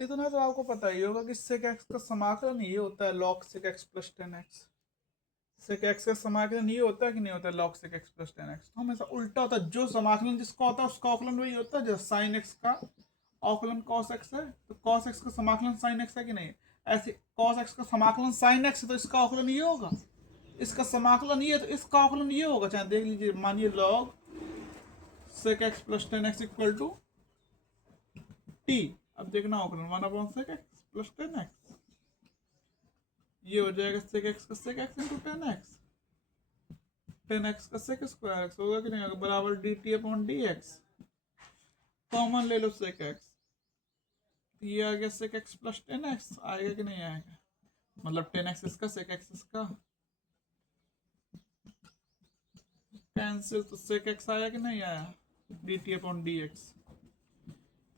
इतना तो आपको पता ही होगा कि सेक एक्स का समाकलन ये होता है log sec x plus 10x, sec x का समाकलन ये होता है कि नहीं होता है log sec x plus 10x, तो हमेशा उल्टा होता है, जो समाकलन जिसका होता है उसका अवकलन वही होता है, जैसे साइन एक्स का अवकलन कॉस एक्स है तो कॉस एक्स का समाकलन साइन एक्स है कि नहीं, ऐसे कॉस एक्स का समाकलन साइन एक्स है तो इसका अवकलन ये होगा, इसका समाकलन ये है तो इसका अवकलन ये होगा, चाहे देख लीजिए, मानिए log sec x plus 10x equal to t, अब देखना अवकलन 1 upon sec x plus 10x, ये हो जाएगा सेक एक्स का सेक एक्स इंटू 10x, 10x का सेक स्क्वायर एक्स होगा कि नहीं होगा, बराबर d t upon d x, common ले लो सेक एक्स, ये आ गया सेक एक्स प्लस 10x, आएगा कि नहीं आएगा, मतलब 10x इसका सेक एक्स इसका कैंसिल, तो सेक एक्स आया कि नहीं आया, D t upon d x,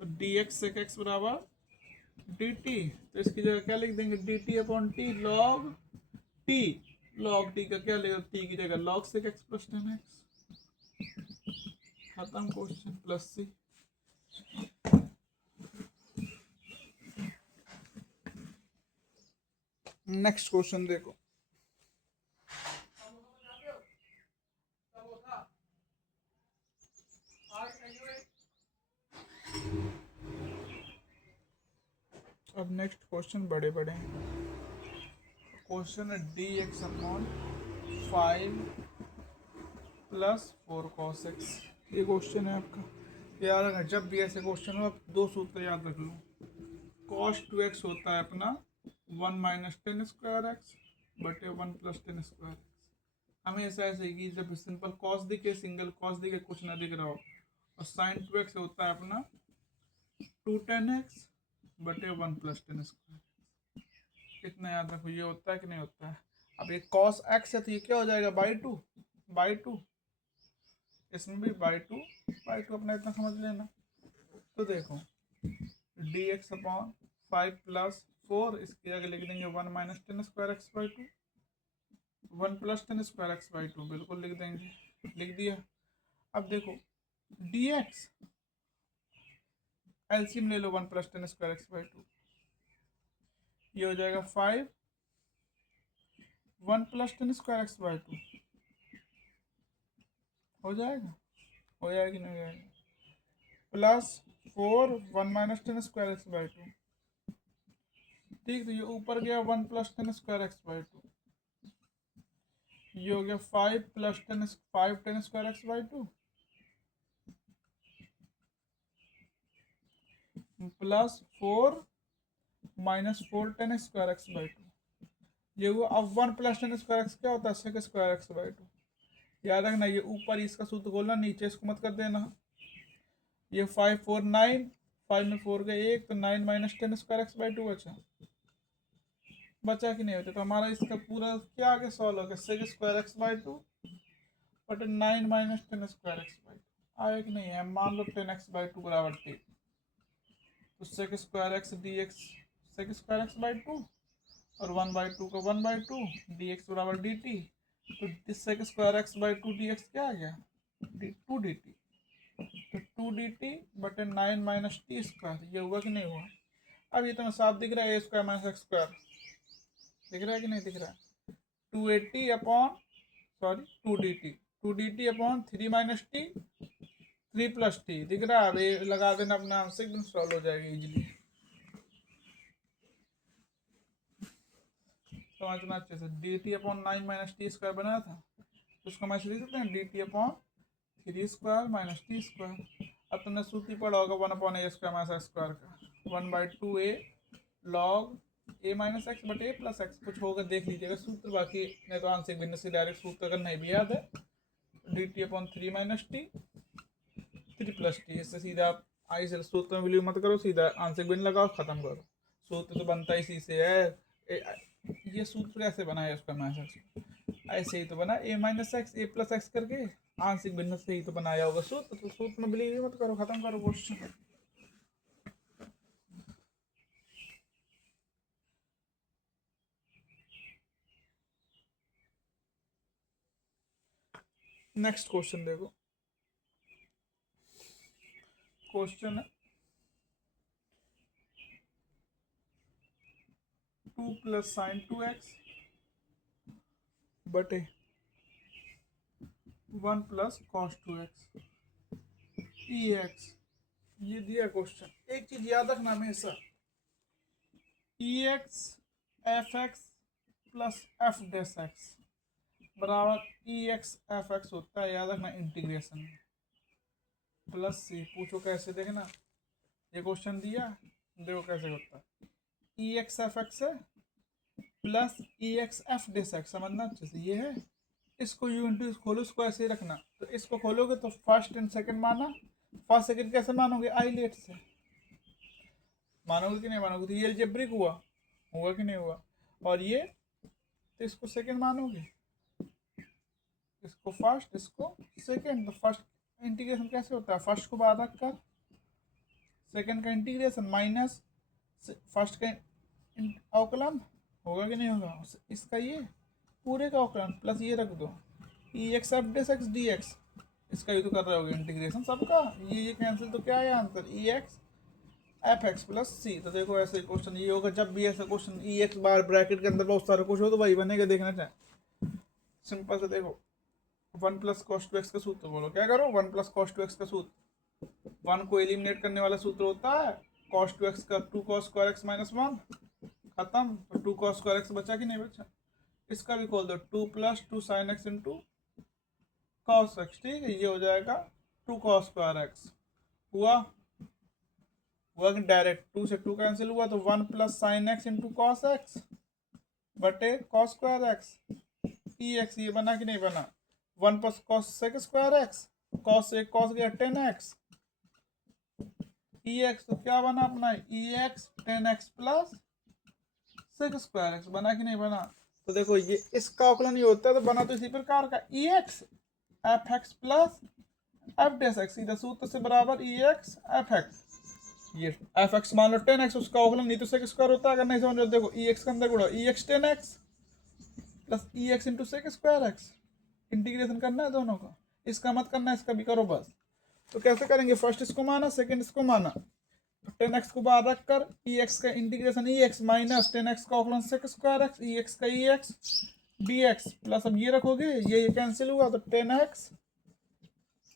तो डी एक्स सेक एक्स बराबर डी टी, तो इसकी जगह क्या लिख देंगे, D t upon T log T, log T का क्या लेगा, टी की जगह log sec x plus 10x, खत्म क्वेश्चन, प्लस सी। नेक्स्ट क्वेश्चन देखो, अब नेक्स्ट क्वेश्चन बड़े बड़े हैं, क्वेश्चन है d x upon 5 plus 4 cos x। ये क्वेश्चन है आपका। याद रखना, जब भी ऐसे क्वेश्चन हो आप दो सूत्र याद रख लो। cos 2x होता है अपना 1 माइनस टेन स्क्वायर एक्स बटे 1 प्लस टेन स्क्वायर एक्स। हमेशा ऐसे ही कि जब सिंपल cos दिखे, सिंगल cos दिखे, कुछ ना दिख रहा हो। और sin 2x होता है अपना 2 टेन एक्स बटे 1 प्लस टेन स्क्वायर। इतना याद रखो। ये होता है कि नहीं होता है। अब ये cos x है तो ये क्या हो जाएगा, बाई टू। इसमें भी बाई टू अपना इतना समझ लेना। तो देखो डी एक्स अपॉन 5 प्लस 4, इसकी जगह लिख देंगे 1 minus ten square x by to, 1 plus tan square x by to, बिल्कुल लिख देंगे। लिख दिया। अब देखो डी एक्स एलसीएम ले लो 1 plus tan square x by two, ये हो जाएगा 5 1 plus tan square x by to. हो जाएगा कि नहीं हो जाएगा। Plus 4 1 minus ten square x by to. ठीक, तो ये ऊपर गया 1 plus tan square x by two. ये हो गया 5 plus 10 5 ten square x by two plus 4 minus 4 ten square x by two. ये हुआ। अब 1 प्लस टेन स्क्वायर एक्स क्या होता है, sec square x by two. याद रखना, ये ऊपर इसका सूत्र खोलना, नीचे इसको मत कर देना। ये 5 4 9, 5 में 4 गए 1, तो 9 minus ten square x by to बचा कि नहीं होता। तो हमारा इसका पूरा क्या आगे सॉल्व होगा, sec square x by two but 9 minus ten square x by two. आया कि नहीं है। मान लो 10 एक्स बाई टू बराबर टी, तो sec square x d x, sec square x by two और 1 बाई टू का 1 बाई टू, डी एक्स बराबर डी टी। तो sec square x by two d x क्या आ गया, टू डी टी। तो 2 डी टी बटे 9 माइनस टी स्क्वायर। ये हुआ कि नहीं हुआ। अब ये तुम्हें साफ दिख रहा है, ए स्क्वायर माइनस एक्स स्क्वायर दिख रहा है कि नहीं दिख रहा है। 280 upon sorry 2 D t upon 3 minus T 3 plus T दिख रहा है। अब ये लगा देना, अपने आंसर एकदम सॉल्व हो जाएगा इजीली। समझना अच्छे से। D t upon 9 minus T square बनाया था, तो उसको मैं लिख सकते हैं D t upon 3 square minus T square. अब तुमने सूत्र पढ़ा होगा 1 upon a square minus x square का 1 by to A log A minus x but A plus x. कुछ होगा देख लीजिएगा सूत्र, बाकी नहीं तो आंसर भिन्न से डायरेक्ट सूत्र अगर नहीं भी याद है। D t upon 3 minus T 3 plus T. इससे सीधा आप आई से सूत्र में वैल्यू मत करो, सीधा आंसर भिन्न लगाओ, खत्म करो। सूत्र तो बनता इसी से है। ये सूत्र कैसे बना है उसका माइनस एक्स, ऐसे ही तो बना ए माइनस एक्स ए प्लस एक्स करके, आंशिक भिन्न से ही तो बनाया होगा सूत्र। तो सूत्र में बिलीव मत करो, खत्म करो क्वेश्चन। नेक्स्ट क्वेश्चन देखो। क्वेश्चन है 2 प्लस साइन 2x बटे 1 प्लस कॉस 2x ई एक्स। ये दिया क्वेश्चन। एक चीज याद रखना हमेशा, e x f x plus f dash x बराबर ई एक्स एफ एक्स होता है। याद रखना इंटीग्रेशन में प्लस सी। पूछो कैसे, देखना ये क्वेश्चन दिया, देखो कैसे होता है। ई एक्स एफ एक्स है plus e x F dash x, समझना अच्छे से। ये है, इसको यू इंटू खोलो, इसको ऐसे ही रखना। तो इसको खोलोगे तो फर्स्ट एंड सेकंड माना। फर्स्ट सेकंड कैसे मानोगे, आई लेट से मानोगे कि नहीं मानोगे। तो ये अलजेब्रिक हुआ कि नहीं हुआ। और ये तो इसको सेकंड मानोगे, इसको फर्स्ट इसको सेकंड। तो फर्स्ट इंटीग्रेशन कैसे होता है, फर्स्ट को बाहर रख कर सेकंड का इंटीग्रेशन माइनस फर्स्ट का अवकलन, होगा कि नहीं होगा। इसका ये पूरे का अवकलन प्लस ये रख दो ई x F dash x d x, इसका भी तो कर रहे होगे इंटीग्रेशन सबका। ये कैंसिल, तो क्या है आंसर ई x f x plus c. तो देखो ऐसे क्वेश्चन ये होगा, जब भी ऐसा क्वेश्चन ई एक्स बार ब्रैकेट के अंदर बहुत सारे कुछ हो तो वही बनेगा, देखना चाहे सिंपल से। देखो 1 प्लस कॉस 2x का सूत्र बोलो, क्या करो 1 प्लस कॉस 2x का सूत्र। 1 को एलिमिनेट करने वाला सूत्र होता है कॉस 2x का 2 कॉस स्क्वायर एक्स माइनस 1, खत्म। तो 2 कॉस स्क्वायर एक्स बचा कि नहीं बचा। इसका भी खोल दो 2 plus 2 sign x into cos x, ठीक है, ये हो जाएगा 2 कॉस स्क्वायर एक्स। हुआ कि डायरेक्ट 2 से 2 कैंसिल हुआ तो 1 plus sine x into cos x बटे cos square x e x, ये बना कि नहीं बना। 1 plus cos sec square x, cos एक कॉस गया 10x ई एक्स, तो क्या बना अपना e x 10x plus sec square x, बना कि नहीं बना। तो देखो ये इसका अवकलन ये होता है, तो बना तो इसी प्रकार का e x f x plus f dash x, सीधा सूत्र से बराबर ई एक्स एफ एक्स। ये एफ एक्स मान लो 10x, उसका अवकलन नहीं तो सेक स्क्वायर होता है, अगर नहीं समझ रहे देखो ई एक्स के अंदर गुणा e x 10x plus e x into sec square x, integration करना है दोनों का, इसका मत करना है, इसका भी करो बस। तो कैसे करेंगे, फर्स्ट इसको माना सेकंड इसको माना, 10x को बाहर रखकर ई एक्स का इंटीग्रेशन ई एक्स माइनस 10x का अवकलन सेक स्क्वायर एक्स ई एक्स का e x d x plus, अब ये रखोगे ये कैंसिल हुआ तो 10x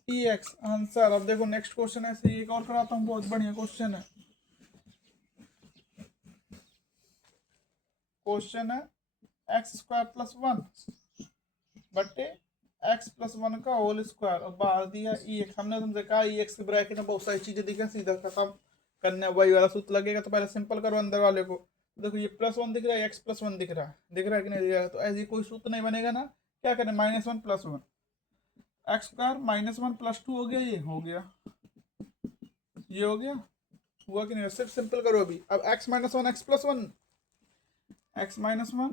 ई एक्स आंसर। अब देखो नेक्स्ट क्वेश्चन ऐसे एक और कराता हूँ, बहुत बढ़िया क्वेश्चन है। क्वेश्चन है एक्स स्क्वायर प्लस 1 बटे एक्स प्लस 1 का होल स्क्वायर, और बाहर दिया ई एक्स। हमने तुमसे कहा ई एक्स के ब्रैकेट में बहुत सारी चीजें दिखे, सीधा खत्म करने वही वाला सूत्र लगेगा, तो पहले सिंपल करो अंदर वाले को। देखो ये +1 दिख रहा है, एक्स प्लस 1 दिख रहा है कि नहीं दिख रहा है, तो ऐसे कोई सूत्र नहीं बनेगा ना। क्या करें, -1 + 1 एक्स स्क्वायर -1 + 2 हो गया, ये हो गया, ये हो गया, हुआ कि नहीं। सिर्फ सिंपल करो अभी। अब x -1 x + 1 x -1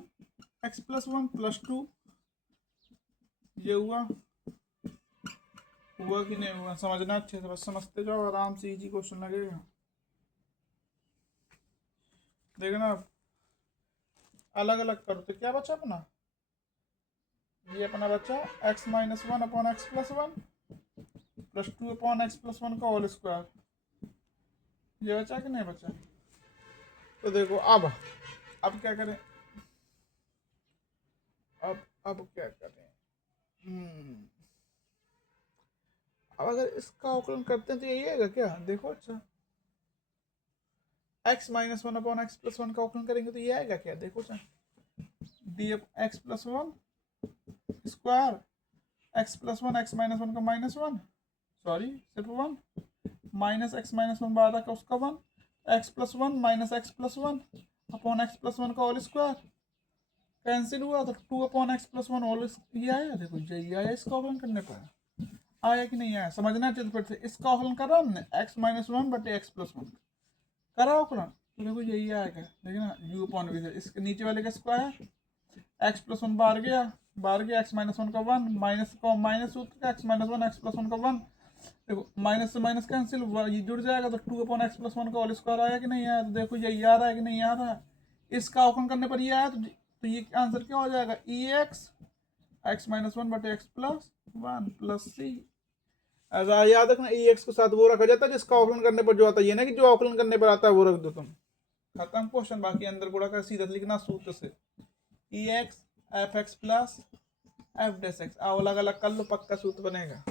x + 1 + 2, ये हुआ कि नहीं हुआ। समझना अच्छे से, बस समझते जाओ आराम से, इजी क्वेश्चन लगेगा। देखना अलग अलग करो तो क्या बचा अपना, ये अपना बचा x -1 / x + 1 + 2 / x + 1 का होल स्क्वायर, ये बचा कि नहीं बचा। तो देखो अब क्या करें, अब क्या करें, अब अगर इसका अवकलन करते हैं तो यही आएगा क्या, देखो अच्छा x -1 / x + 1 का अवकलन करेंगे तो ये आएगा क्या, देखो अच्छा D x + 1 square x + 1 x -1 का -1, सॉरी सिर्फ 1 माइनस x -1 बाहर रखा उसका 1 x + 1 - x + 1 / x + 1 का होल स्क्वायर कैंसिल हुआ तो 2 / x + 1 होल, ये आया, देखो ये आया इसका अवकलन करने पर, आया कि नहीं आया। समझना चाहिए फिर से, इसका अवकलन कर रहा हमने x -1 बटे x + 1 करा अवकलन, तो देखो यही आएगा, देखना u/v से इसके नीचे वाले का स्क्वायर x + 1 बाहर गया x -1 का 1 माइनस का माइनस सूत्र का x -1 x + 1 का 1, देखो माइनस से माइनस कैंसिल, ये जुड़ जाएगा तो 2 / x + 1 का होल स्क्वायर आया कि नहीं आया। तो देखो यही आ रहा है कि नहीं आ रहा है, इसका अवकलन करने पर ये आया, तो ये आंसर क्या हो जाएगा, ई एक्स x -1 बटे x + 1 + c। ऐसा याद रखना, ई एक्स के साथ वो रखा जाता है जिसका अवकलन करने पर जो आता है, ये ना कि जो अवकलन करने पर आता है वो रख दो तुम, खत्म क्वेश्चन। बाकी अंदर गुणा का सीधा लिखना सूत्र से, e x f x plus f dash x, अलग अलग कर लो, पक्का सूत्र बनेगा।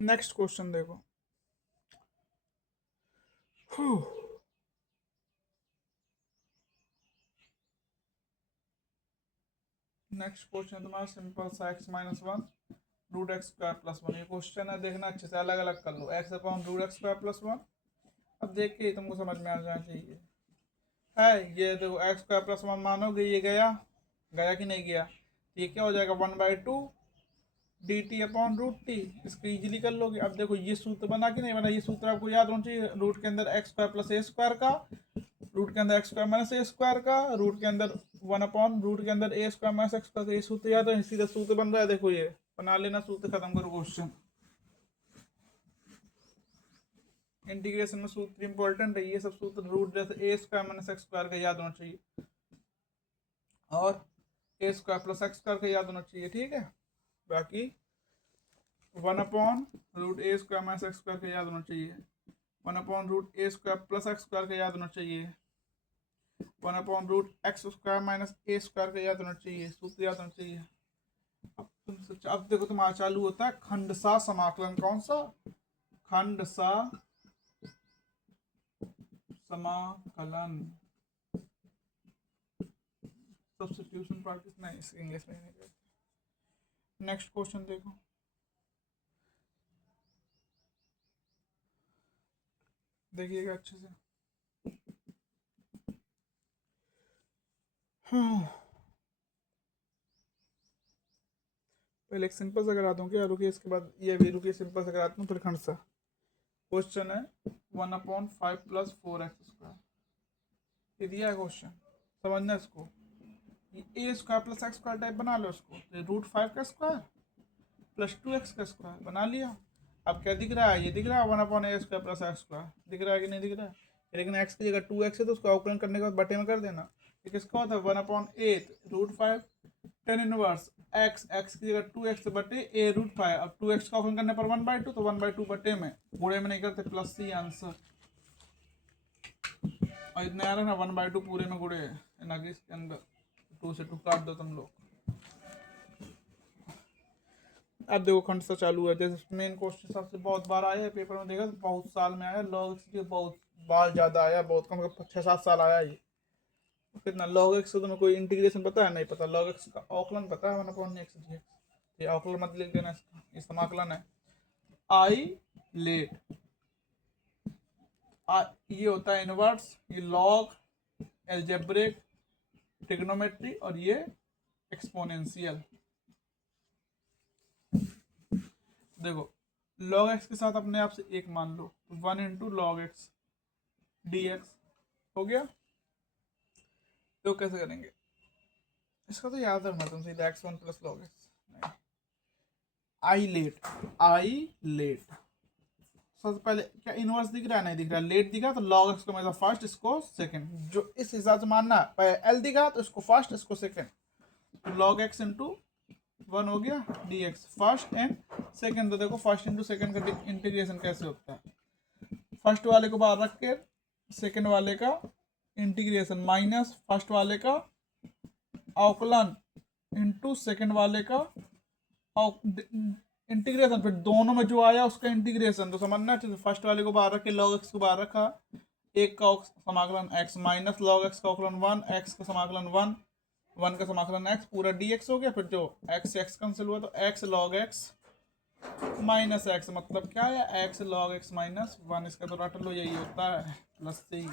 नेक्स्ट क्वेश्चन देखो, नेक्स्ट क्वेश्चन तुम्हारा सिंपल सा x -1 √x² + 1, ये क्वेश्चन है, देखना अच्छे से, अलग अलग कर लो x/√x² + 1। अब देख के तुमको समझ में आ जाना चाहिए है, ये देखो x² + 1 मानोगे, ये गया कि नहीं गया, तो ये क्या हो जाएगा 1/2 dt/√t, इसको इजीली कर लोगे। अब देखो ये सूत्र बना कि नहीं बना, ये सूत्र आपको याद होना चाहिए, रूट के अंदर x² + a² का, रूट के अंदर x² - a² का, रूट के अंदर 1 रूट के अंदर a² - x², का ये सूत्र याद है, सीधा सूत्र बन रहा है, देखो ये बना लेना सूत्र, खत्म करो क्वेश्चन। इंटीग्रेशन में सूत्र इंपॉर्टेंट है, ये सब सूत्र रूट जैसे a² - x² का याद होना चाहिए, और a² + x² का याद होना चाहिए, ठीक है। बाकी 1/√a² - x² का याद होना चाहिए, 1/√a² + x² का याद होना चाहिए, 1/√x² - a² का याद होना चाहिए, सूत्र याद होना चाहिए। अब देखो तुम्हारा चालू होता है खंडसा समाकलन, कौन सा, खंडसा समाकलन। सब्स्टिट्यूशन प्रैक्टिस नहीं, इस इंग्लिश में नहीं करते। नेक्स्ट क्वेश्चन देखो, देखिएगा अच्छे से। हाँ, पहले एक सिंपल सा करा दूँ क्या, रुकिए, इसके बाद ये भी रुकिए, सिंपल सा कराता हूँ फिर खंड सा। क्वेश्चन है 1/5 + 4x², ये दिया है क्वेश्चन, समझना इसको। a² + x² टाइप बना लो इसको, √5 का स्क्वायर प्लस 2x का स्क्वायर बना लिया। अब क्या दिख रहा है, ये दिख रहा है 1/a² + x², दिख रहा है कि नहीं दिख रहा है? लेकिन x की जगह 2x है तो उसको अवकलन करने के बाद बटे में कर देना। ये किसका होता है 1/8 √5 tan इनवर्स x की जगह 2x बटे a√5। अब 2x का अवकलन करने पर 1/2, तो 1/2 बटे में, गुणे में नहीं करते, प्लस सी आंसर। और इतने आ रहा है ना 1/2 पूरे में गुणे ना कि इसके अंदर, 2 से 2 काट दो तुम लोग। अब देखो खंड सा चालू है, जैसे मेन क्वेश्चन सबसे बहुत बार आया है पेपर में, देखा तो बहुत साल में आया, लॉग एक्स बहुत बार ज़्यादा आया, बहुत कम 6-7 साल आया ये। कितना लॉग एक्स से तुम्हें कोई इंटीग्रेशन पता है? नहीं पता। लॉग एक्स का अवकलन पता है 1/x dx, ये अवकलन मत लिख देना इसका, ये समाकलन है। आई लेट, ये होता है इनवर्स, ये लॉग, एल्जेब्रिक, ट्रिग्नोमेट्री, और ये एक्सपोनेंशियल। देखो log x के साथ अपने आप से एक मान लो, 1 × log x dx हो गया। तो कैसे करेंगे इसका, तो याद रखना तुम सीधा x1 + log x। I let सबसे पहले क्या इनवर्स दिख रहा है? नहीं दिख रहा। लेट दिखा तो log x को मतलब फर्स्ट, इसको सेकंड, जो इस हिसाब से मानना है। एल दिखा तो इसको फर्स्ट, इसको सेकंड, तो log x × 1 हो गया dx, फर्स्ट एंड सेकंड। तो देखो फर्स्ट इंटू सेकंड का इंटीग्रेशन कैसे होता है, फर्स्ट वाले को बाहर रख के सेकंड वाले का इंटीग्रेशन माइनस फर्स्ट वाले का अवकलन इंटू सेकंड वाले का इंटीग्रेशन, फिर दोनों में जो आया उसका इंटीग्रेशन। तो समझना चाहिए, फर्स्ट वाले को बाहर रख के log x को बाहर रखा, एक का समाकलन x माइनस log x का अवकलन 1, x का समाकलन 1 का समाकलन x, पूरा dx हो गया। फिर जो x कैंसिल हुआ तो x log x minus x, मतलब क्या है x log x माइनस 1, इसका तो रट लो, यही होता है प्लस सी।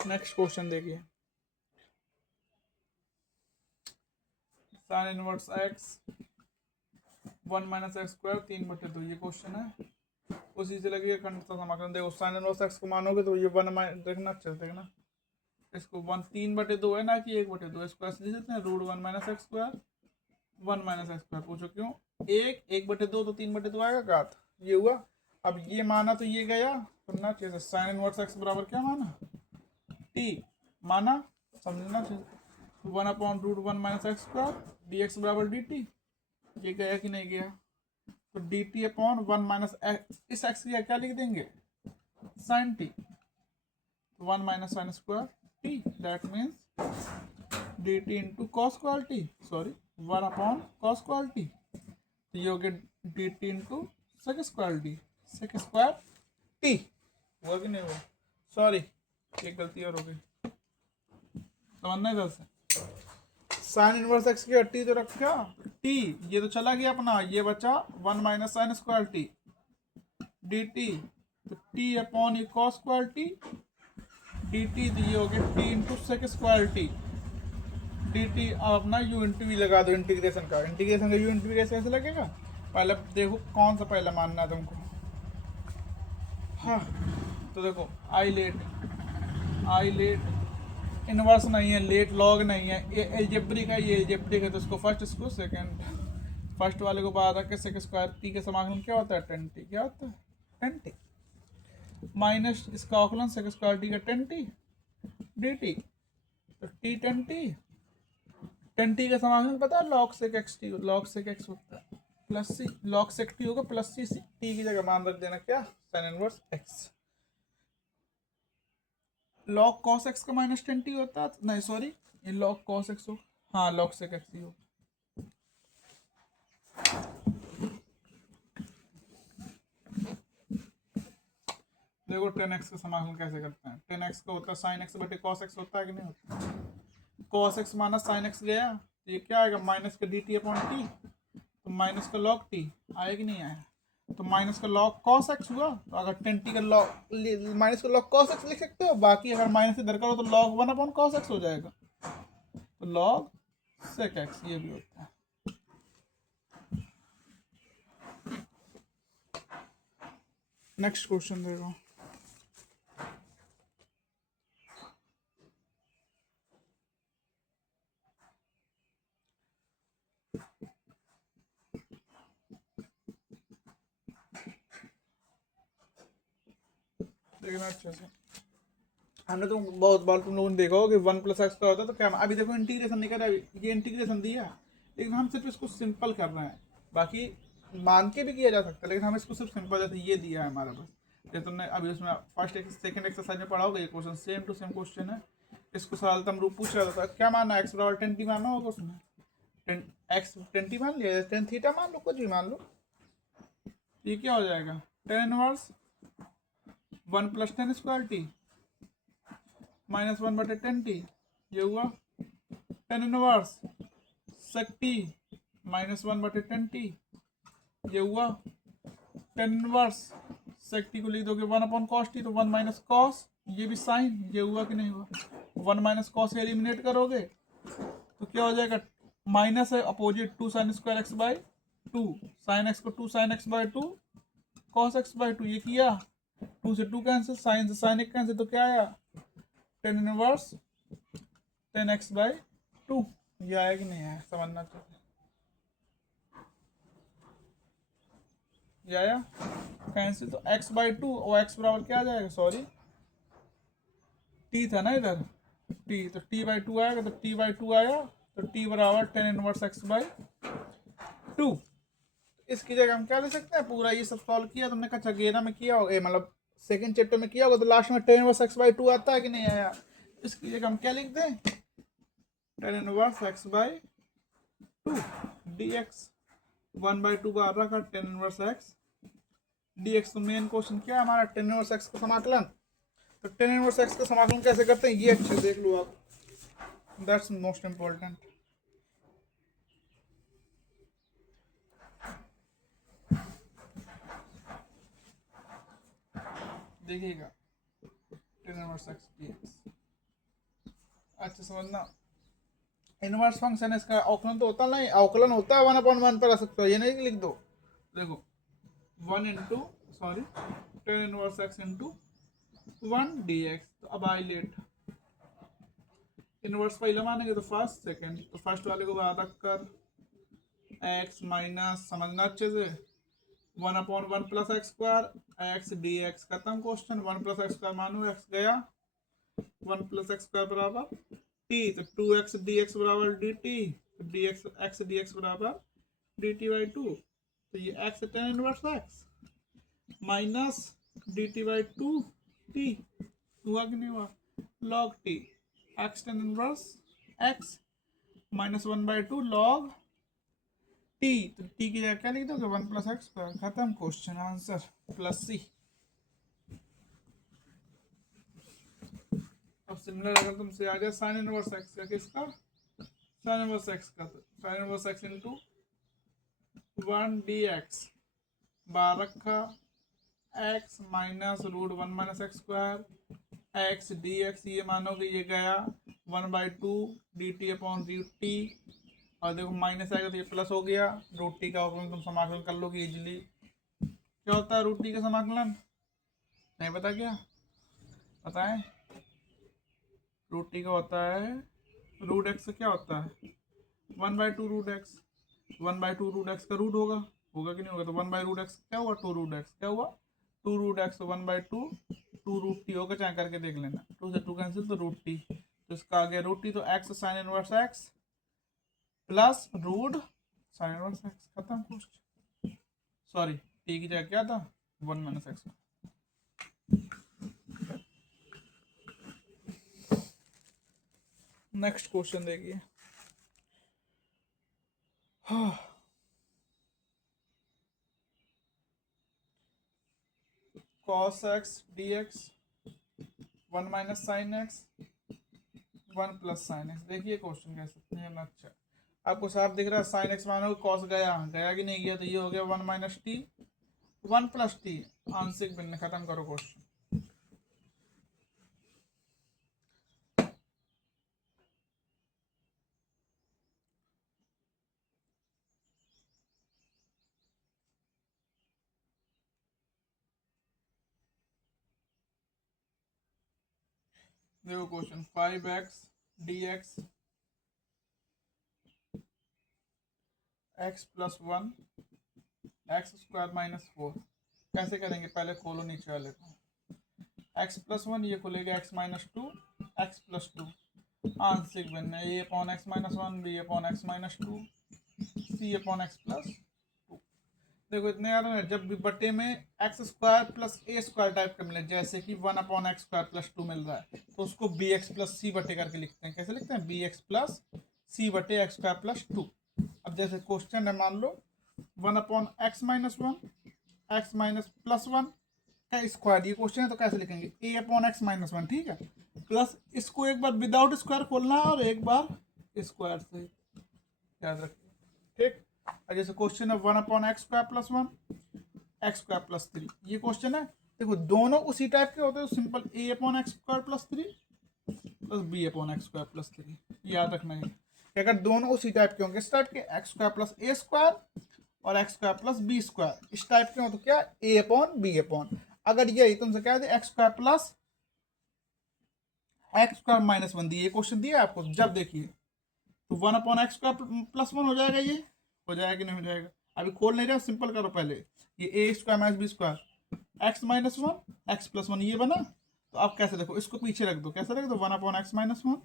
नेक्स्ट क्वेश्चन देखिए, साइन इनवर्स x 1 - x², 3/2, ये क्वेश्चन है। उसी से लगी खंड का समाकलन। देखो साइन इनवर्स x को मानोगे तो ये 1 देखना, अच्छे से देखना, इसको 3/2 है ना कि 1/2, इसको ऐसे लिख देते हैं √1 - x², 1 - x²। पूछो क्यों? 1/2 तो 3/2 आएगा, घात ये हुआ। अब ये माना तो ये गया, सुनना चाहिए। साइन इनवर्स x बराबर क्या माना? t माना, समझना चाहिए। 1/√1 - x² dx बराबर dt, ये गया कि नहीं गया? तो dt/1 - इस x की क्या लिख देंगे? sin t, 1 - sin² t, that means dt into cos² t, sorry 1/cos² t, तो ये हो गया dt into sec² t, sec² t। हुआ कि नहीं हुआ? सॉरी एक गलती और हो गई, समझना इधर से। साइन इनवर्स x की टी तो रखा, t ये तो चला गया अपना, ये बचा 1 - sin² t dt, तो t/ये cos² t dt, तो ये हो गया t into sec² t dt। अब अपना u इंटू v लगा दो इंटीग्रेशन का u इंटू v कैसे लगेगा? पहले देखो कौन सा पहले मानना है तुमको। हाँ तो देखो आई लेट इनवर्स नहीं है, लेट लॉग नहीं है, ये एल्जेब्रिक है, ये एल्जेब्रिक है, तो इसको फर्स्ट, इसको सेकंड। फर्स्ट वाले को बाहर रख के sec² t के समाकलन क्या होता है 10t, क्या होता है 10t, माइनस इसका अवकलन sec² t का 10t dt, तो t 10t का समाकलन पता है log sec x t, log sec x होता है प्लस सी, log sec t होगा प्लस सी, t की जगह मान रख देना क्या, sin inverse x। log cos x का -10t होता है, नहीं सॉरी ये log cos x हो, हाँ log sec x ही हो। देखो 10x का समाकलन कैसे करते हैं, टेन एक्स का होता है साइन एक्स बटे कॉस एक्स होता है कि नहीं होता। Cos x minus sine x गया तो ये क्या आएगा माइनस का डी टी अपॉन टी, तो माइनस का लॉग टी आया कि नहीं आया। तो माइनस का लॉग कॉस एक्स हुआ, तो अगर टेन टी का लॉग माइनस का लॉग कॉस एक्स लिख सकते हो, बाकी अगर माइनस इधर करो तो log one upon cos x हो जाएगा, तो लॉग सेक एक्स ये भी होता है। नेक्स्ट क्वेश्चन देखो, देखना अच्छे से। हमने तो बहुत बार तुम लोगों ने देखा होगा कि वन प्लस एक्स का होता है तो क्या, अभी देखो इंटीग्रेशन नहीं कर रहा है, ये इंटीग्रेशन दिया लेकिन हम सिर्फ इसको सिंपल कर रहे हैं, बाकी मान के भी किया जा सकता है लेकिन हम इसको सिर्फ सिंपल जैसे ये दिया है हमारा पास। जैसे तुमने अभी उसमें फर्स्ट सेकंड एक्सरसाइज में पढ़ा होगा, ये question same to same question है, इसको सरलतम रूप पूछ रहा था, क्या मानना एक्स बराबर टेन टी मानना होगा उसमें, टेन एक्स टेन टी मान लिया, टेन थीटा मान लो, कुछ भी मान लो, ये क्या हो जाएगा tan inverse one plus tan square t minus one बटे टेन टी, ये हुआ tan inverse sec t minus one बटे टेन टी, ये हुआ टेन इनवर्स सेक टी को लिख दोगे वन अपॉन कॉस टी, तो वन माइनस कॉस, ये भी साइन, ये हुआ कि नहीं हुआ, वन माइनस कॉस एलिमिनेट करोगे तो क्या हो जाएगा, माइनस है opposite to sine square x by two, sine x को two sine x by two cos x by two, ये किया टू से टू कैंसिल, साइन से साइन एक कैंसिल, तो क्या आया tan inverse tan x by two, ये आया कि नहीं आया समझना चाहिए, ये आया कैंसिल, तो एक्स बाई टू और एक्स बराबर क्या आ जाएगा, सॉरी टी था ना इधर टी, तो टी बाई टू आएगा, तो टी बाई टू आया, तो टी बराबर ten inverse x by to. इसकी जगह हम क्या ले सकते हैं, पूरा ये सब सॉल्व किया तुमने कक्षा 11 में किया होगा, मतलब सेकंड चैप्टर में किया होगा, तो लास्ट में ten inverse x by to आता है कि नहीं आया, इसकी जगह हम क्या लिख दें ten inverse x by two d x, one by to बाहर रखा ten inverse x d x, तो मेन क्वेश्चन क्या है हमारा टेन इनवर्स एक्स का समाकलन, तो टेन इनवर्स एक्स का समाकलन कैसे करते हैं ये अच्छे देख लो आप, दैट्स मोस्ट इम्पोर्टेंट। देखिएगा ten inverse x d x, अच्छा समझना, इनवर्स फंक्शन इसका अवकलन तो होता नहीं, अवकलन होता है वन अपॉन वन पर आ सकता है, ये नहीं लिख दो, देखो one into sorry ten inverse x into one d x, तो अब आई लेट इनवर्स पहले मानेंगे तो फर्स्ट सेकंड, तो फर्स्ट वाले को आधा कर एक्स माइनस, समझना अच्छे से one upon one plus x square x d x, खत्म question, one plus x square मानो एक्स गया, वन प्लस एक्स स्क्वायर बराबर टी, तो टू एक्स डी एक्स बराबर d t, d x d x बराबर डी टी बाई टू, तो ये x tan inverse x minus d t by two t, हुआ कि नहीं हुआ log t, x tan inverse x minus one by to log t, तो टी की जगह क्या लिख दोगे वन प्लस एक्स स्क्वायर, खत्म क्वेश्चन आंसर प्लस सी। अब सिमिलर अगर तुमसे आ जाए साइन इनवर्स एक्स का, किसका साइन इनवर्स एक्स का, तो sine inverse x into one d x बार रखा x minus root one minus x square x d x, ये मानोगे ये गया one by two d t upon root t, और देखो माइनस आएगा तो ये प्लस हो गया, रूट टी का अवकलन तुम समाकलन कर लोगे इजीली, क्या होता है रूट टी का समाकलन, नहीं पता क्या पता है, रूट टी का होता है रूट एक्स से क्या होता है one by two root x, one by two root x का रूट होगा, होगा कि नहीं होगा, तो वन बाई रूट एक्स क्या हुआ टू रूट एक्स, क्या हुआ two root x, one by two two root t होगा, चाहे करके देख लेना, टू से टू कैंसिल तो रूट टी, तो इसका आ गया रूट टी, तो x sine inverse x plus root sine inverse x, खत्म क्वेश्चन, सॉरी टी की जगह क्या था one minus x. Next question देखिए, cos x dx 1 minus sine x 1 plus sine x. देखिए क्वेश्चन कैसे हैं। अच्छा आपको साफ दिख रहा है साइन एक्स मानो कॉस गया गया कि नहीं गया, तो ये हो गया 1 माइनस टी 1 प्लस टी। आंशिक भिन्न खत्म करो क्वेश्चन। देखो question 5x dx x plus 1 x square minus 4। कैसे करेंगे, पहले खोलो नीचे वाले को। x प्लस 1 ये खुलेगा x माइनस 2 x प्लस 2। आंशिक भिन्न है a upon x minus 1 b upon x minus 2 c upon x plus 2। देखो इतने यार है, जब भी बटे में x square plus a square type का मिले, जैसे कि 1 अपॉन एक्स स्क्वायर प्लस 2 मिल रहा है, तो उसको बी एक्स प्लस सी बटे करके लिखते हैं। कैसे लिखते हैं, बी एक्स प्लस सी बटे एक्स स्क्वायर प्लस 2। अब जैसे क्वेश्चन है, मान लो 1 upon x minus 1 x minus plus 1 का स्क्वायर, ये क्वेश्चन है तो कैसे लिखेंगे, ए अपॉन एक्स माइनस 1, ठीक है। प्लस इसको एक बार विदाउट स्क्वायर खोलना है और एक बार स्क्वायर से, याद रखिए, ठीक। और जैसे क्वेश्चन है 1 upon x square plus 1 x square plus 3, ये क्वेश्चन है। देखो दोनों उसी टाइप के होते हैं, तो simple a upon x square plus 3 प्लस b upon x square plus 3, याद रखना है कि अगर दोनों उसी टाइप के होंगे, इस टाइप के x square plus a square और x square plus b square, इस टाइप के हो तो क्या, ए अपॉन बी अपॉन। अगर यही तुमसे क्या है x square plus x square minus 1 दिए, क्वेश्चन दिया आपको, जब देखिए तो 1 अपॉन एक्स स्क्वायर प्लस 1 हो जाएगा, ये हो जाएगा कि नहीं हो जाएगा। अभी खोल नहीं रहा, सिंपल करो पहले, ये a square minus b square x minus 1 x plus 1 ये बना। तो आप कैसे देखो, इसको पीछे रख दो, कैसे रख दो, 1 upon x minus 1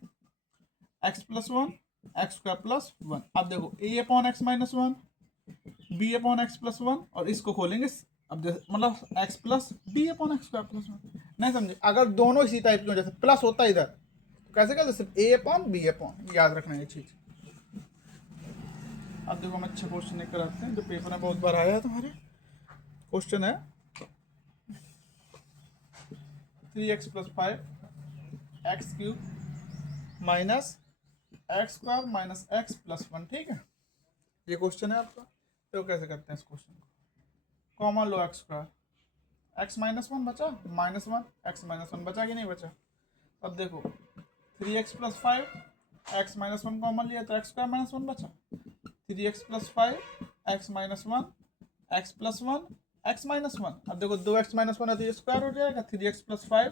x plus 1 x square plus 1। अब देखो a upon x minus 1 b upon x plus 1, और इसको खोलेंगे अब जैसे मतलब x plus b upon x square plus 1। नहीं समझे, अगर दोनों इसी टाइप के हो, जैसे प्लस होता है इधर, तो कैसे कहते, सिर्फ ए अपॉन बी अपॉन, याद रखना ये चीज़। अब देखो हम अच्छे क्वेश्चन लेकर आते हैं, जो पेपर में बहुत बार आया है तुम्हारे। क्वेश्चन है 3x plus 5 x cube minus x square minus x plus 1, ठीक है। ये क्वेश्चन है आपका। तो कैसे करते हैं इस क्वेश्चन को, कॉमन लो एक्स स्क्वायर एक्स माइनस 1 बचा माइनस 1 एक्स माइनस 1 बचा कि नहीं बचा। अब देखो 3x plus 5 x minus 1 common लिया तो एक्स स्क्वायर माइनस 1 बचा। 3x plus 5 x minus 1 x plus 1 x minus 1। अब देखो 2x माइनस 1 है तो ये स्क्वायर हो जाएगा, 3x प्लस 5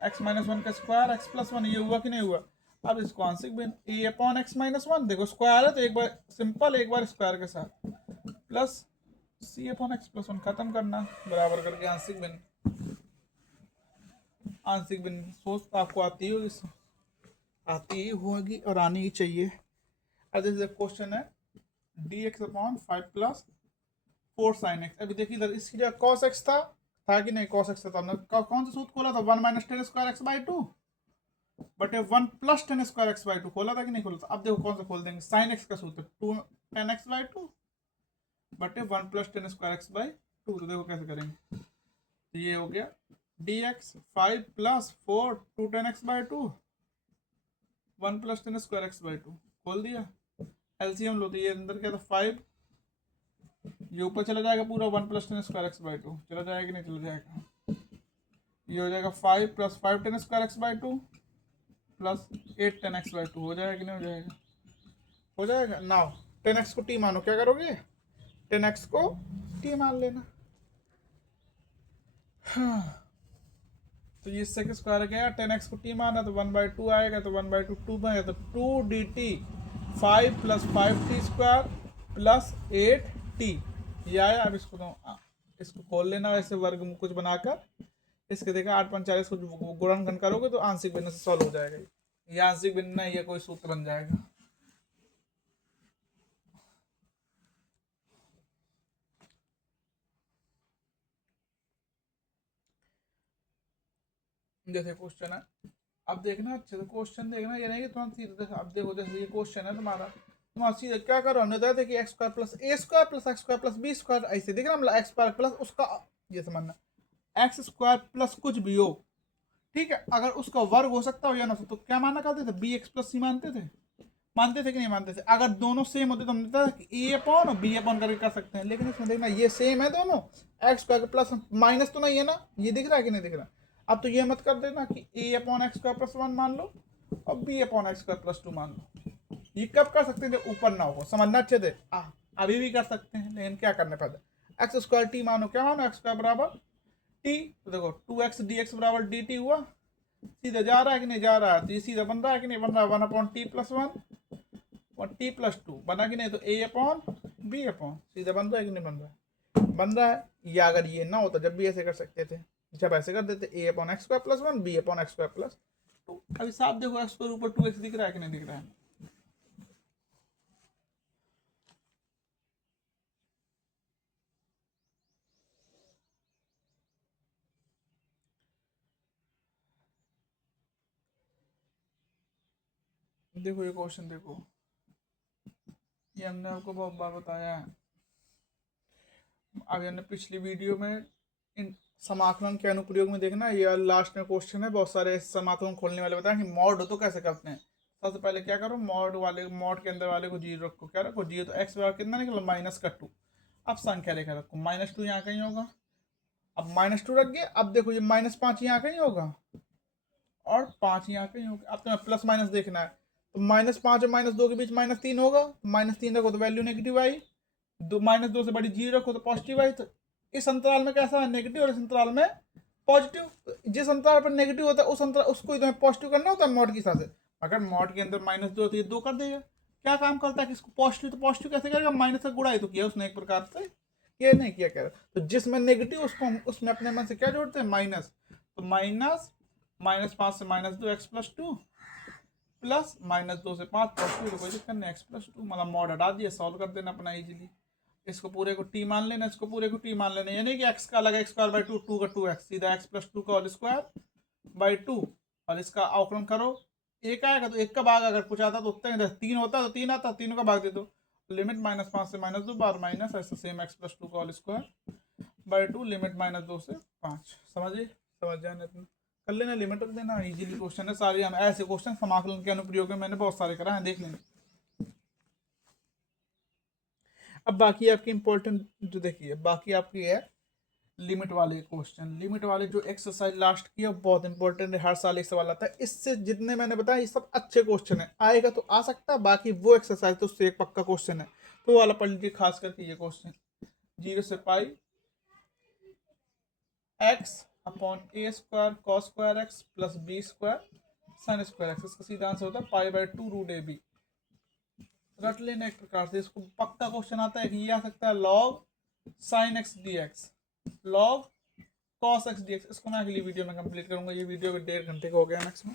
एक्स माइनस 1 का स्क्वायर एक्स प्लस 1, ये हुआ कि नहीं हुआ। अब इसको आंशिक भिन्न ए अपॉन एक्स माइनस 1, देखो स्क्वायर है तो एक बार सिंपल, एक बार स्क्वायर के साथ, प्लस सी अपॉन एक्स प्लस 1, खत्म करना बराबर करके आंशिक भिन्न। आंशिक भिन्न सोच तो आपको आती होगी, आती ही होगी और आनी ही चाहिए। अब जैसे क्वेश्चन है d x upon 5 plus 4 sine x. अभी देखिए इधर इसकी जगह कॉस एक्स था कि नहीं, कॉस एक्स था, हमने कौन सा सूत्र खोला था, 1 minus ten square x by 2 बटे 1 plus tan square x by 2 खोला था कि नहीं खोला था। अब देखो कौन सा खोल देंगे, साइन एक्स का सूत्र 2 टेन एक्स बाई 2 बटे 1 plus tan square x by 2। तो देखो कैसे करेंगे, तो ये हो गया D x 5 plus 4 2 ten x by 2 1 plus tan square x by 2, खोल दिया। एलसीएम लो तो ये अंदर क्या था 5, ये ऊपर चला जाएगा पूरा 1 plus tan square x by 2, चला जाएगा कि नहीं चला जाएगा। ये हो जाएगा 5 plus 5 ten square x by 2 plus 8 ten x by 2, हो जाएगा कि नहीं हो जाएगा, हो जाएगा। नाउ 10x को टी मानो, क्या करोगे 10x को टी मान लेना। हाँ तो ये सेक स्क्वायर गया, 10x को टी माना तो 1/2 आएगा, तो 1/2 2 में आएगा, तो 2 D T 5 plus 5t square plus 8t, ये आया। अब इसको तो इसको खोल लेना वैसे वर्ग में कुछ बनाकर, इसके देखा 8 × 4 इसको गुणनखंड करोगे तो आंशिक भिन्न से सॉल्व हो जाएगा। ये आंशिक भिन्न है, ये कोई सूत्र बन जाएगा। जैसे क्वेश्चन है, अब देखना अच्छे से क्वेश्चन देखना, ये नहीं कि तुम सीधे, अब देखो जैसे ये क्वेश्चन है तुम्हारा, तुम सीधे क्या करो, हमने बताया था कि x square plus a square plus x square plus b square, ऐसे देख रहा हम एक्स स्क्वायर प्लस उसका, ये समझना एक्स स्क्वायर प्लस कुछ भी हो, ठीक है, अगर उसका वर्ग हो सकता हो या ना हो तो क्या माना करते थे, बी एक्स प्लस सी मानते थे कि नहीं मानते थे। अगर दोनों सेम होते तो हम कहते कि ए अपॉन और बी अपॉन करके कर सकते हैं, लेकिन इसमें देखना ये सेम है दोनों, एक्स स्क्वायर प्लस माइनस तो नहीं है ना, ये दिख रहा है कि नहीं दिख रहा। अब तो ये मत कर देना कि a upon x square plus 1 मान लो और b upon x square plus 2 मान लो। ये कब कर सकते हैं, जब ऊपर ना हो, समझना अच्छे से। अभी भी कर सकते हैं, लेकिन क्या करने पड़ता, एक्स स्क्वायर टी मानो, क्या मानो, एक्स स्क्वायर बराबर टी, तो देखो 2x dx बराबर dt हुआ, सीधे जा रहा है कि नहीं जा रहा है, तो ये सीधा बन रहा है कि नहीं बन रहा है, 1 अपॉन टी प्लस 1 और टी प्लस 2 बना कि नहीं, तो ए अपॉन बी अपॉन, सीधा बन रहा है कि नहीं बन रहा है, बन रहा है। या अगर ये ना होता जब भी ऐसे कर सकते थे, जब ऐसे कर देते a upon x square plus 1 b upon x square plus 2। अभी साफ देखो एक्स स्क्वायर ऊपर 2x दिख रहा है कि नहीं दिख रहा है। देखो ये क्वेश्चन देखो, ये हमने आपको बहुत बार बताया है। अभी हमने पिछली वीडियो में इन समाकलन के अनुप्रयोग में देखना, ये लास्ट में क्वेश्चन है, बहुत सारे समाकलन खोलने वाले बताया कि मॉड हो तो कैसे करते हैं। सबसे पहले क्या करो, मॉड के अंदर वाले को जीरो रखो, क्या रखो जीरो, तो एक्स बराबर कितना निकला -2। अब संख्या लेकर रखो, -2 यहाँ कहीं होगा, अब -2 रख गया, अब देखो ये -5 यहाँ कहीं होगा और 5 यहाँ कहीं होगा। अब तुम्हें प्लस माइनस देखना है, तो -5 और -2 के बीच -3 होगा, -3 रखो तो वैल्यू नेगेटिव आई, -2 से बड़ी जीरो रखो तो पॉजिटिव आई। तो इस अंतराल में कैसा है, नेगेटिव, और इस अंतराल में पॉजिटिव। तो जिस अंतराल पर नेगेटिव होता है उस अंतराल उसको तुम्हें पॉजिटिव करना होता है मॉड के हिसाब से। अगर मॉड के अंदर -2 तो ये 2 कर देगा, क्या काम करता है कि इसको पॉजिटिव, तो पॉजिटिव कैसे करेगा, माइनस का गुणा ही तो किया उसने एक प्रकार से, ये नहीं किया कह रहा। तो जिसमें नेगेटिव उसको हम उसमें अपने मन से क्या जोड़ते हैं, माइनस, तो -5 से -2 एक्स प्लस 2 प्लस -2 से 5 प्लस 2, तो कोई दिक्कत नहीं, एक्स प्लस 2 मतलब मॉड हटा दिया, सॉल्व कर देना अपना इजीली। इसको पूरे को टी मान लेना, इसको पूरे को टी मान लेना, यानी कि एक्स का अलग एक्स स्क्वायर बाई 2, 2 का 2x, सीधा एक्स प्लस 2 का होल स्क्वायर बाई 2, और इसका अवकलन करो, एक आएगा तो एक का भाग, अगर कुछ आता तो उतना, 3 होता तो 3 आता, तीनों का भाग दे दो, लिमिट -5 से -2 बार माइनस, ऐसा सेम एक्स प्लस 2 का होल स्क्वायर बाई 2, लिमिट -2 से 5। समझिए, समझ जाने तुम कर लेना, लिमिट रख देना, इजीली क्वेश्चन है सारे। हम ऐसे क्वेश्चन समाकलन के अनुप्रयोग में मैंने बहुत सारे कराए हैं, देख लेना। अब बाकी आपकी इंपॉर्टेंट जो देखिए, बाकी आपकी है लिमिट वाले क्वेश्चन, लिमिट वाले जो एक्सरसाइज लास्ट की है बहुत इंपॉर्टेंट है, हर साल एक सवाल आता है। इससे जितने मैंने बताया ये सब अच्छे क्वेश्चन है, आएगा तो आ सकता है, बाकी वो एक्सरसाइज तो उससे एक पक्का क्वेश्चन है, तो वाला पढ़ लीजिए, खास करके ये क्वेश्चन 0 से pi x upon a square cos square x plus b square sine square x, इसका सीधा आंसर होता है π/2√ab। रट लेना एक प्रकार से, इसको पक्का क्वेश्चन आता है कि ये आ सकता है log sine x d x, log cos x d x. इसको मैं अगली वीडियो में कंप्लीट करूंगा, ये वीडियो 1.5 घंटे का हो गया मैक्सिमम।